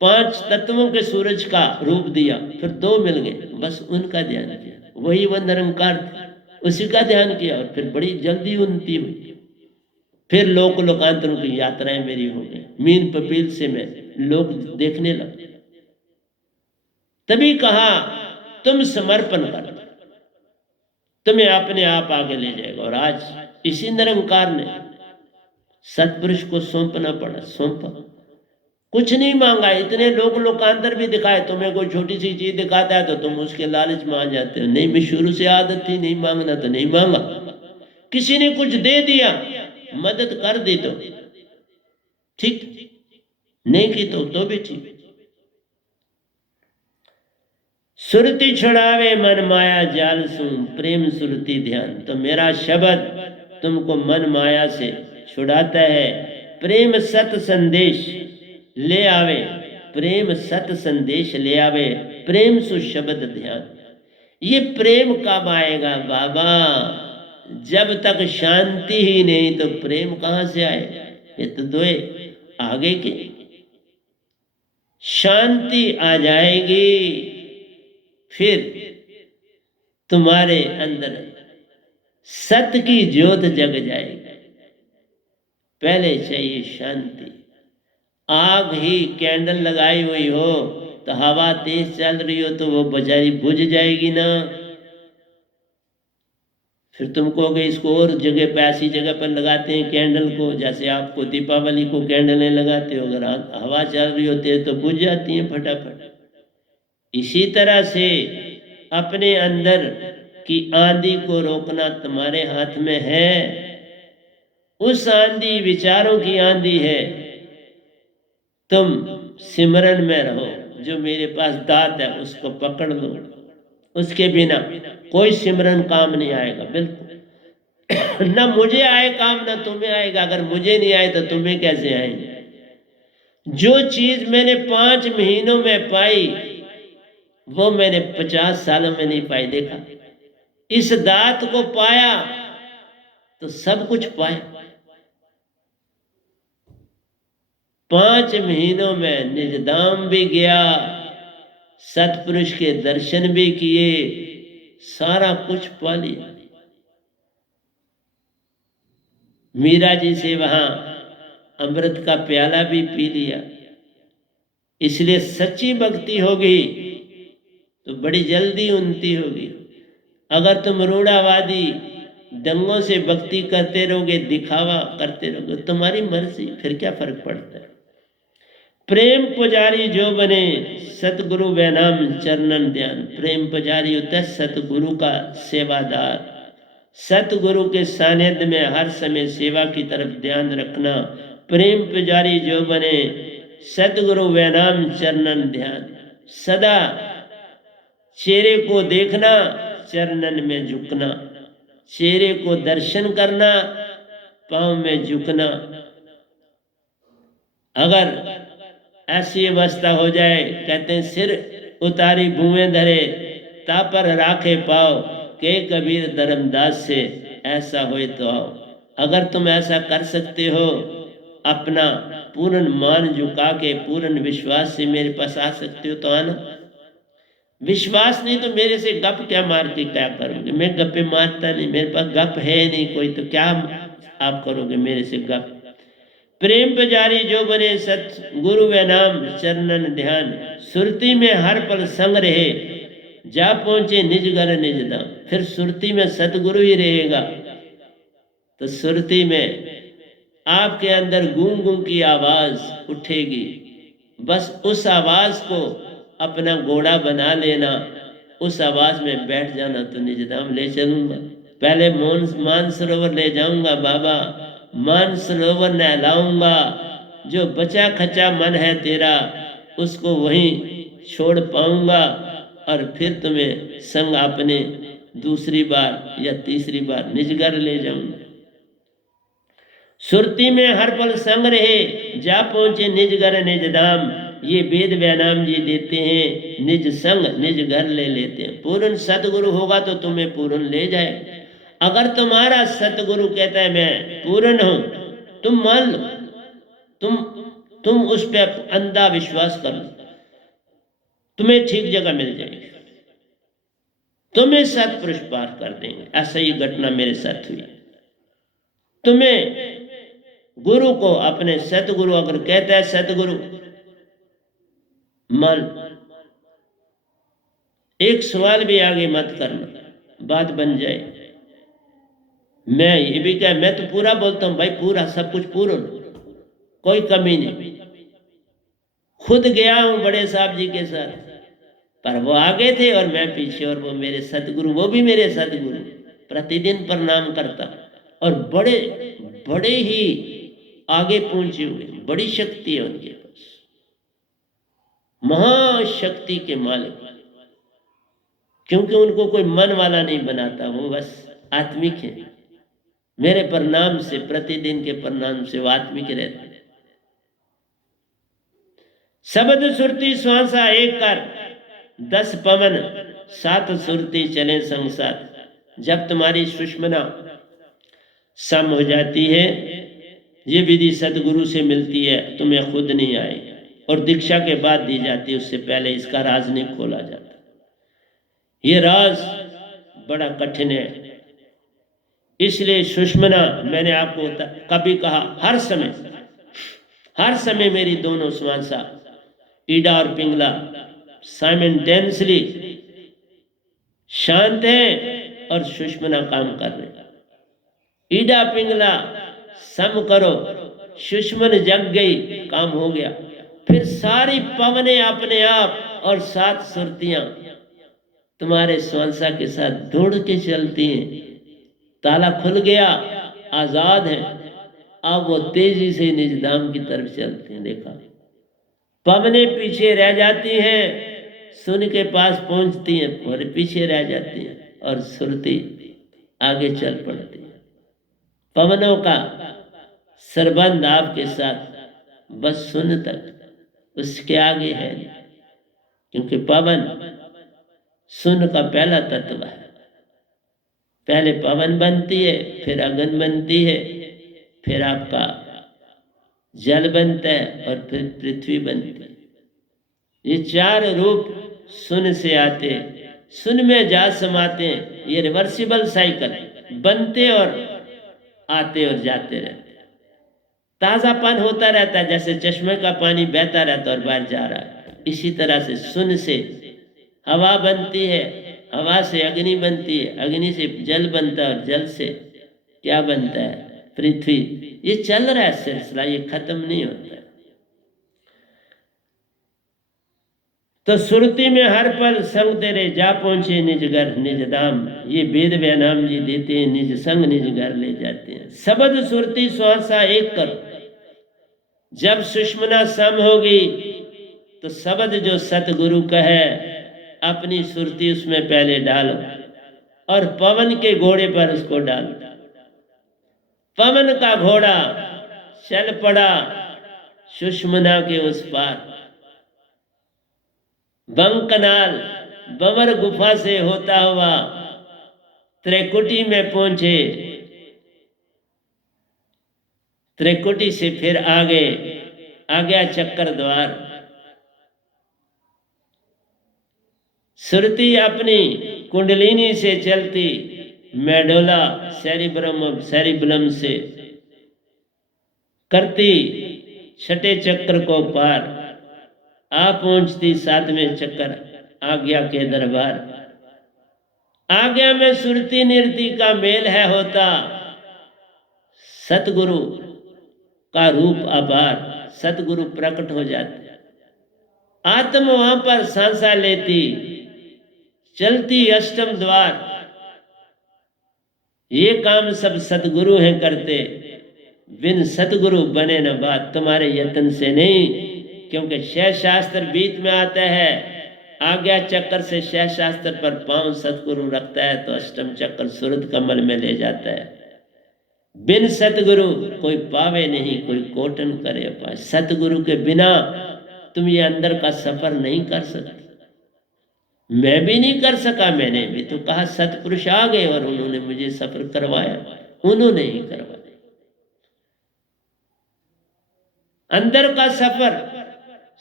5 तत्वों के सूरज का रूप दिया, फिर 2 मिल गए, बस उनका ध्यान किया। वही वह निरंकार, उसी का ध्यान किया। और फिर बड़ी जल्दी उन्नति हुई। फिर लोक लोकांतरों की यात्राएं मेरी हो गई। मीन पपील से मैं लोग देखने लगा। तभी कहा तुम समर्पण कर, तुम्हें अपने आप आगे ले जाएगा। और आज इसी निरंकार ने सतपुरुष को सौंपना पड़ा, सौंपा। कुछ नहीं मांगा, इतने लोग लोकांतर भी दिखाए, तुम्हें कोई छोटी सी चीज दिखाता है तो तुम उसके लालच में आ जाते हो। नहीं, मैं शुरू से आदत थी नहीं मांगना, तो नहीं मांगा। किसी ने कुछ दे दिया, मदद कर दी तो ठीक, नहीं की तो भी ठीक। सुरति छुड़ावे मन माया जाल सु, प्रेम सुरति ध्यान। तो मेरा शब्द तुमको मन माया से छुड़ाता है। प्रेम सत संदेश ले आवे, प्रेम सत संदेश ले आवे, प्रेम सु शब्द ध्यान। ये प्रेम कब आएगा बाबा? जब तक शांति ही नहीं तो प्रेम कहां से आएगा? ये तो दो आगे के। शांति आ जाएगी, फिर तुम्हारे अंदर सत्य की ज्योत जग जाएगी। पहले चाहिए शांति। आग ही कैंडल लगाई हुई हो तो हवा तेज चल रही हो तो वो बेचारी बुझ जाएगी ना। फिर तुम कहोगे इसको और जगह पे, ऐसी जगह पर लगाते हैं कैंडल को, जैसे आपको दीपावली को कैंडलें लगाते हो, अगर हवा चल रही होती है तो बुझ जाती है फटाफट। इसी तरह से अपने अंदर की आंधी को रोकना तुम्हारे हाथ में है। उस आंधी विचारों की आंधी है, तुम सिमरन में रहो। जो मेरे पास दात है उसको पकड़ लो, उसके बिना कोई सिमरन काम नहीं आएगा बिल्कुल। ना मुझे आए काम ना तुम्हें आएगा। अगर मुझे नहीं आए तो तुम्हें कैसे आएंगे। जो चीज मैंने 5 महीनों में पाई वो मैंने 50 सालों में नहीं पाई। देखा, इस दात को पाया तो सब कुछ पाया। 5 महीनों में निजधाम भी गया, सतपुरुष के दर्शन भी किए, सारा कुछ पा लिया। मीरा जी से वहां अमृत का प्याला भी पी लिया। इसलिए सच्ची भक्ति होगी तो बड़ी जल्दी उन्नति होगी। अगर तुम रूढ़ावादी दंगों से भक्ति करते रहोगे, दिखावा करते रहोगे, तुम्हारी मर्जी, फिर क्या फर्क पड़ता है। प्रेम पुजारी जो बने सतगुरु वे नाम चरणन ध्यान। प्रेम पुजारी होता है सतगुरु का सेवादार। सतगुरु के सानिध्य में हर समय सेवा की तरफ ध्यान रखना। प्रेम पुजारी जो बने सतगुरु वे नाम चरणन ध्यान। सदा चेहरे को देखना, चरणन में झुकना। चेहरे को दर्शन करना, पांव में झुकना। अगर ऐसी अवस्था हो जाए, कहते हैं सिर उतारी भुएं धरे, ता पर राखे पाओ, के कबीर धर्मदास से ऐसा होए तो आओ। अगर तुम ऐसा कर सकते हो, अपना पूर्ण मान झुका के पूर्ण विश्वास से मेरे पास आ सकते हो तो आना। विश्वास नहीं तो मेरे से गप क्या मार के क्या करोगे। मैं गप्पे मारता नहीं, मेरे पास गप है नहीं कोई, तो क्या आप करोगे मेरे से गप। प्रेम पुजारी जो बने सत गुरु व नाम चरणन ध्यान। सुरती में हर पल संग रहे, जा पहुंचे निज घर निज धाम। फिर सुरती में सतगुरु ही रहेगा तो सुरती में आपके अंदर गूं गूं की आवाज उठेगी। बस उस आवाज को अपना घोड़ा बना लेना, उस आवाज में बैठ जाना तो निज धाम ले चलूंगा। पहले मानसरोवर ले जाऊंगा बाबा, मानसरोवर नहलाऊंगा। जो बचा खचा मन है तेरा उसको वहीं छोड़ पाऊंगा, और फिर तुम्हें संग अपने दूसरी बार या तीसरी बार निज घर ले जाऊंगा। सुरती में हर पल संग रहे, जा पहुंचे निज घर निज धाम। ये वेद व्यानाम जी देते हैं, निज संग निज घर ले लेते हैं। पूर्ण सतगुरु होगा तो तुम्हें पूर्ण ले जाए। अगर तुम्हारा सतगुरु कहता है मैं पूर्ण हूं, तुम मान लो, तुम उस पर अंधा विश्वास कर लो, तुम्हें ठीक जगह मिल जाएगी, तुम्हें सतपुरुष पार कर देंगे। ऐसा ही घटना मेरे साथ हुई। तुम्हें गुरु को, अपने सतगुरु अगर कहता है सतगुरु मान, एक सवाल भी आगे मत करना, बात बन जाए। मैं ये भी क्या, मैं तो पूरा बोलता हूं भाई, पूरा सब कुछ पूर्ण, कोई कमी नहीं। खुद गया हूं बड़े साहब जी के साथ, पर वो आगे थे और मैं पीछे, और वो मेरे सतगुरु, वो भी मेरे सतगुरु, प्रतिदिन प्रणाम करता, और बड़े बड़े ही आगे पहुंचे हुए, बड़ी शक्ति है उनके पास, महाशक्ति के मालिक। क्योंकि उनको कोई मन वाला नहीं बनाता, वो बस आत्मिक है। मेरे प्रणाम से, प्रतिदिन के प्रणाम से वो आत्मिक रहते हैं। शब्द सुरती श्वासा एक कर, 10 पवन 7 सुरती चले संसार। जब तुम्हारी सुषमना सम हो जाती है, ये विधि सदगुरु से मिलती है, तुम्हें खुद नहीं आएगी, और दीक्षा के बाद दी जाती है, उससे पहले इसका राज नहीं खोला जाता। ये राज बड़ा कठिन है। इसलिए सुषमना, मैंने आपको कभी कहा, हर समय मेरी दोनों श्वासा, ईडा और पिंगला, साइमल्टेनियसली शांत है और सुषमना काम कर रहे। ईडा पिंगला सम करो, सुषमन जग गई, काम हो गया। फिर सारी पवने अपने आप और 7 सुरतियां तुम्हारे श्वासा के साथ दौड़ के चलती हैं। ताला खुल गया, आजाद है। अब वो तेजी से निज धाम की तरफ चलते हैं। देखा, पवने पीछे रह जाती हैं, सुन के पास पहुंचती हैं और पीछे रह जाती हैं, और सुरती आगे चल पड़ती है। पवनों का सरबंध आपके साथ बस सुन तक, उसके आगे है नहीं, क्योंकि पवन सुन का पहला तत्व है। पहले पवन बनती है, फिर अगन बनती है, फिर आपका जल बनता है, और फिर पृथ्वी बनती है। ये चार रूप सुन से आते, सुन में जा समाते हैं। ये रिवर्सिबल साइकिल, बनते और आते और जाते रहते हैं। ताजापन होता रहता है, जैसे चश्मे का पानी बहता रहता है और बाहर जा रहा है। इसी तरह से सुन से हवा बनती है, हवा से अग्नि बनती है, अग्नि से जल बनता है, और जल से क्या बनता है? पृथ्वी। ये चल रहा है सिलसिला, ये खत्म नहीं होता है। तो सुरती में हर पल संग तेरे, जा पहुंचे निज घर निज धाम। ये वेद व्यानाम जी देते हैं, निज संग निज घर ले जाते हैं। सबद सुरती सुहासा एक करो। जब सुषमना सम होगी तो शब्द जो सतगुरु का है, अपनी सुरती उसमें पहले डालो, और पवन के घोड़े पर उसको डालो। पवन का घोड़ा चल पड़ा सुषमना के उस पार। बंकनाल बंवर गुफा से होता हुआ त्रिकुटी में पहुंचे। त्रिकुटी से फिर आगे आ गया चक्कर द्वार। सुरती अपनी कुंडलिनी से चलती मेडोला सेरिब्रम से करती छठे चक्र को पार, आ पहुंचती सातवें चक्कर आज्ञा के दरबार। आज्ञा में सुरती निरती का मेल है होता, सतगुरु का रूप अपार। सतगुरु प्रकट हो जाते, आत्म वहां पर सांसा लेती, चलती अष्टम द्वार। ये काम सब सतगुरु हैं करते, बिन सतगुरु बने न बात। तुम्हारे यत्न से नहीं, क्योंकि शह शास्त्र बीच में आता है। आज्ञा चक्कर से शह शास्त्र पर पांव सतगुरु रखता है तो अष्टम चक्कर सुरत कमल में ले जाता है। बिन सतगुरु कोई पावे नहीं, कोई कोटन करे पाए। सतगुरु के बिना तुम ये अंदर का सफर नहीं कर सकते। मैं भी नहीं कर सका, मैंने भी तो कहा सतपुरुष आ गए और उन्होंने मुझे सफर करवाया, उन्होंने ही करवाया। अंदर का सफर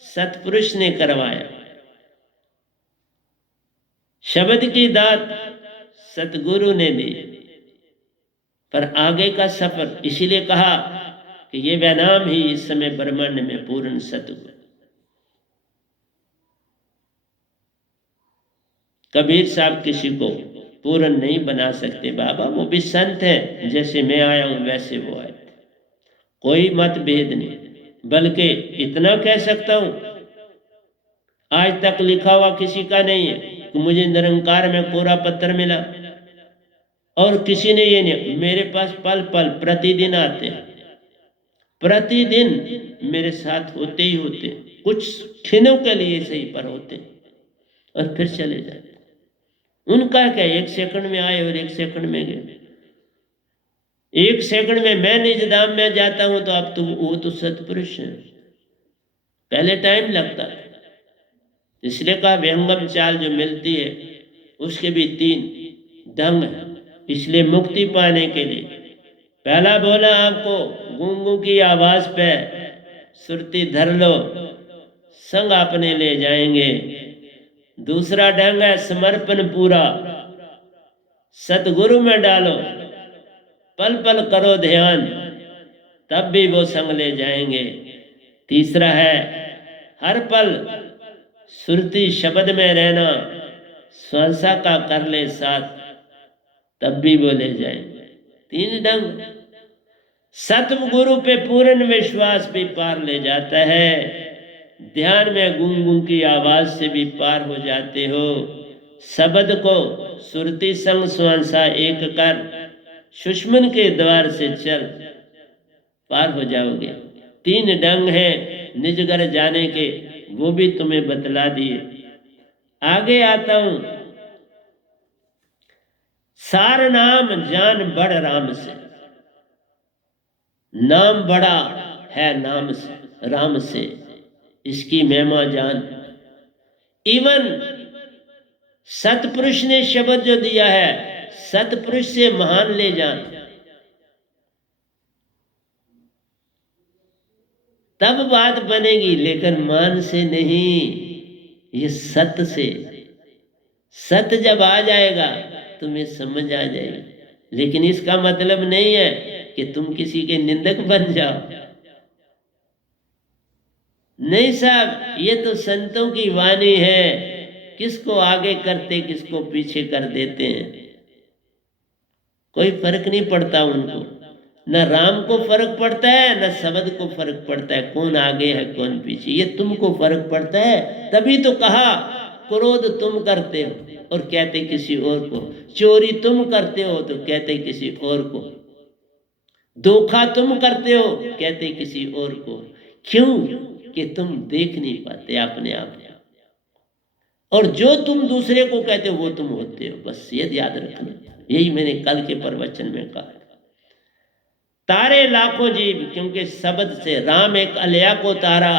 सतपुरुष ने करवाया। शब्द की दात सतगुरु ने दी, पर आगे का सफर इसीलिए कहा कि ये व्यानाम ही इस समय ब्रह्मांड में पूर्ण सतगुरु। कबीर साहब किसी को पूर्ण नहीं बना सकते बाबा, वो भी संत है, जैसे मैं आया हूं वैसे वो आए। कोई मतभेद नहीं, बल्कि इतना कह सकता हूं, आज तक लिखा हुआ किसी का नहीं है कि मुझे निरंकार में कोरा पत्थर मिला, और किसी ने ये नहीं। मेरे पास पल पल प्रतिदिन आते हैं, प्रतिदिन मेरे साथ होते ही होते, कुछ क्षणों के लिए सही पर होते और फिर चले जाते। उनका क्या, 1 सेकंड में आए और 1 सेकंड में गए। 1 सेकंड में मैं निज धाम में जाता हूं तो अब तो वो तो सतपुरुष है। पहले टाइम लगता था, इसलिए कहा व्यंगम चाल जो मिलती है उसके भी 3 ढंग है। इसलिए मुक्ति पाने के लिए पहला बोला आपको, गूंगू की आवाज पे सुरती धर लो, संग अपने ले जाएंगे। दूसरा ढंग है समर्पण पूरा, सतगुरु में डालो, पल पल करो ध्यान, तब भी वो संग ले जाएंगे। तीसरा है हर पल सुरती शब्द में रहना, श्वासा का कर ले साथ, तब भी वो ले जाएंगे। 3 ढंग। सतगुरु पे पूर्ण विश्वास भी पार ले जाता है। ध्यान में गुंगू की आवाज से भी पार हो जाते हो। शब्द को सुरती संग श्वासा एक कर, सुषमन के द्वार से चल, पार हो जाओगे। 3 ढंग हैं निज घर जाने के, वो भी तुम्हें बतला दिए। आगे आता हूं। सार नाम जान बड़ राम से, नाम बड़ा है नाम से, राम से, इसकी महिमा जान। इवन सतपुरुष ने शब्द जो दिया है, सतपुरुष से महान ले जान, तब बात बनेगी, लेकिन मान से नहीं, ये सत्य से। सत्य जब आ जाएगा तुम्हें समझ आ जाएगी। लेकिन इसका मतलब नहीं है कि तुम किसी के निंदक बन जाओ। नहीं साहब, ये तो संतों की वाणी है, किसको आगे करते किसको पीछे कर देते हैं, कोई फर्क नहीं पड़ता उनको। न राम को फर्क पड़ता है न शब्द को फर्क पड़ता है, कौन आगे है कौन पीछे, ये तुमको फर्क पड़ता है। तभी तो कहा क्रोध तुम करते हो और कहते किसी और को, चोरी तुम करते हो तो कहते किसी और को, धोखा तुम करते हो कहते किसी और को। क्यों? कि तुम देख नहीं पाते अपने आप, और जो तुम दूसरे को कहते हो वो तुम होते हो। बस ये याद रखना, यही मैंने कल के प्रवचन में कहा। तारे लाखों जीव, क्योंकि शब्द से राम एक अलया को तारा,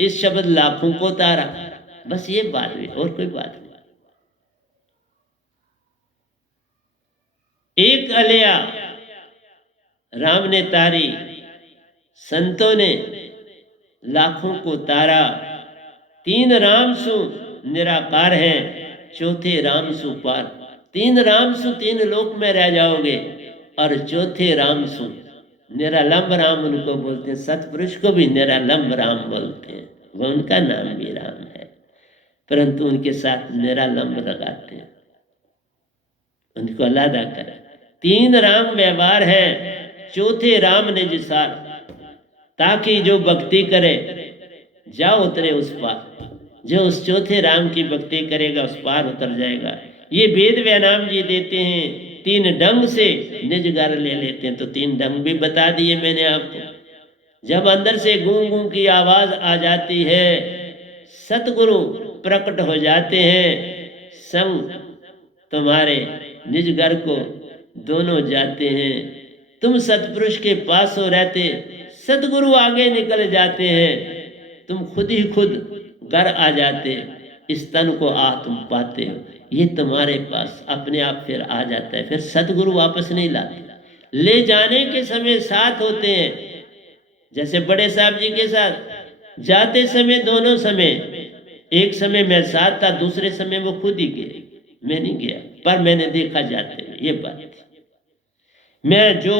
इस शब्द लाखों को तारा। बस ये बात हुई, और कोई बात नहीं। एक अलया राम ने तारी, संतों ने लाखों को तारा। 3 रामसु निराकार हैं, चौथे रामसु पार। 3 रामसु 3 लोक में रह जाओगे, और चौथे रामसु निरालंब राम उनको बोलते हैं। सतपुरुष को भी निरालंब राम बोलते हैं, वो उनका नाम भी राम है, परंतु उनके साथ निरालंब लगाते हैं, उनको अलग कर। 3 राम व्यवहार है, चौथे राम ने जिसार, ताकि जो भक्ति करे जाओ उतरे उस पार। जो उस चौथे राम की भक्ति करेगा उस पार उतर जाएगा। ये वेद व्यानाम जी देते हैं। 3 ढंग से निज घर ले लेते हैं, तो 3 ढंग भी बता दिए मैंने आपको। जब अंदर से गूं गूं की आवाज आ जाती है, सतगुरु प्रकट हो जाते हैं, संग तुम्हारे निज घर को दोनों जाते हैं। तुम सतपुरुष के पास हो रहते, सतगुरु आगे निकल जाते हैं, तुम खुद ही खुद घर आ जाते, इस तन को आ तुम पाते हो। ये तुम्हारे पास अपने आप फिर आ जाता है। फिर सतगुरु वापस नहीं लाते, ले जाने के समय साथ होते हैं। जैसे बड़े साहब जी के साथ जाते समय, दोनों समय, एक समय मैं साथ था, दूसरे समय वो खुद ही गए, मैं नहीं गया, पर मैंने देखा जाते हुए। ये बात थी। मैं जो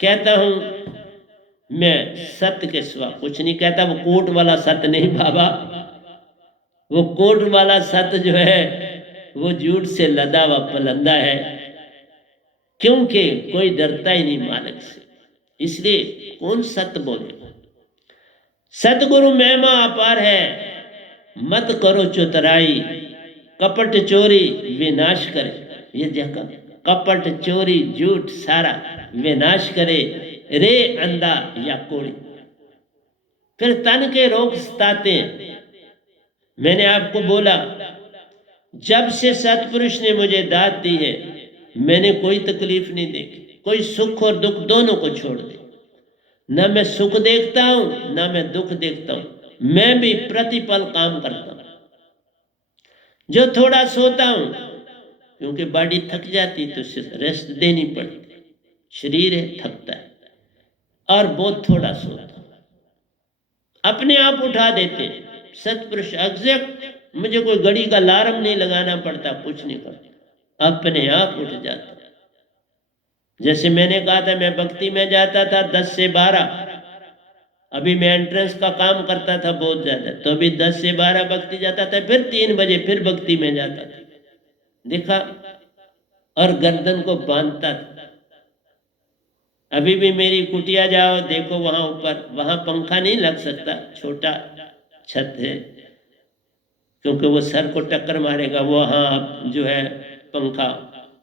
कहता हूं, मैं सत्य के सिवा कुछ नहीं कहता। वो कोर्ट वाला सत्य नहीं बाबा, वो कोर्ट वाला सत्य जो है वो झूठ से लदा हुआ पलंदा है, क्योंकि कोई डरता ही नहीं मालिक से, इसलिए कौन सत्य बोले। सतगुरु महिमा अपार है, मत करो चतुराई, कपट चोरी विनाश करे। ये जगह कपट चोरी झूठ सारा विनाश करे, रे अंधा या कोड़ी। फिर तन के रोग सताते हैं। मैंने आपको बोला, जब से सतपुरुष ने मुझे दात दी है, मैंने कोई तकलीफ नहीं देखी। कोई सुख और दुख दोनों को छोड़ दे, ना मैं सुख देखता हूं ना मैं दुख देखता हूं। मैं भी प्रतिपल काम करता हूं। जो थोड़ा सोता हूं, क्योंकि बॉडी थक जाती तो रेस्ट देनी पड़ती, शरीर है थकता है, और बहुत थोड़ा सोता हूं, अपने आप उठा देते। सतपुरुष एग्जैक्ट, मुझे कोई घड़ी का अलार्म नहीं लगाना पड़ता, कुछ नहीं करता, अपने आप उठ जाता। जैसे मैंने कहा था, मैं भक्ति में जाता था 10 से 12, अभी मैं एंट्रेंस का काम करता था बहुत ज्यादा, तो अभी 10 से 12 भक्ति जाता था, फिर 3 बजे फिर भक्ति में जाता था। देखा, और गर्दन को बांधता था। अभी भी मेरी कुटिया जाओ, देखो वहां ऊपर, वहां पंखा नहीं लग सकता, छोटा छत है, क्योंकि वो सर को टक्कर मारेगा। वो हाँ जो है पंखा,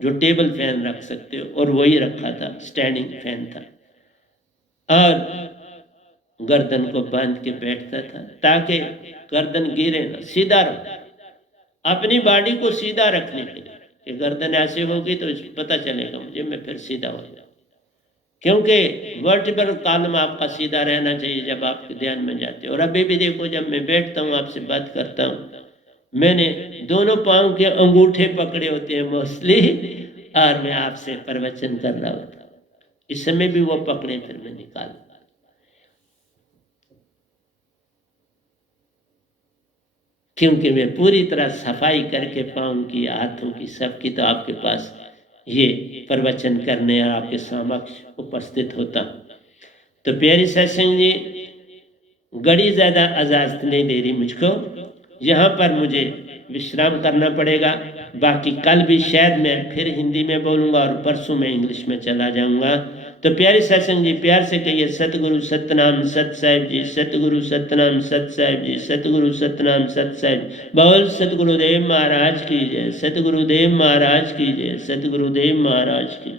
जो टेबल फैन रख सकते हो, और वही रखा था, स्टैंडिंग फैन था। और गर्दन को बांध के बैठता था ताकि गर्दन गिरे ना, सीधा रहो। अपनी बॉडी को सीधा रखने के लिए कि गर्दन ऐसे होगी तो पता चलेगा मुझे, मैं फिर सीधा हो जाऊँ। क्योंकि वर्टिब्रल कॉलम आपका सीधा रहना चाहिए जब आप ध्यान में जाते हो। और अभी भी देखो, जब मैं बैठता हूँ आपसे बात करता हूँ, मैंने दोनों पाँव के अंगूठे पकड़े होते हैं मोस्टली, और मैं आपसे प्रवचन कर रहा होता। इस समय भी वो पकड़े, फिर मैं निकाल, क्योंकि मैं पूरी तरह सफाई करके पाँव की, हाथों की, सबकी, तो आपके पास ये प्रवचन करने और आपके समक्ष उपस्थित होता। तो प्यारी सत्संग जी, घड़ी ज़्यादा इजाज़त नहीं दे रही मुझको, यहाँ पर मुझे विश्राम करना पड़ेगा। बाकी कल भी शायद मैं फिर हिंदी में बोलूँगा और परसों मैं इंग्लिश में चला जाऊँगा। तो प्यारे सत्संग जी, प्यार से कहिए सतगुरु सतनाम सत साहिब जी, सतगुरु सतनाम सत साहिब जी, सतगुरु सतनाम सत साहिब। बोल सतगुरुदेव महाराज की जय, सतगुरुदेव महाराज की जय, सतगुरुदेव महाराज की।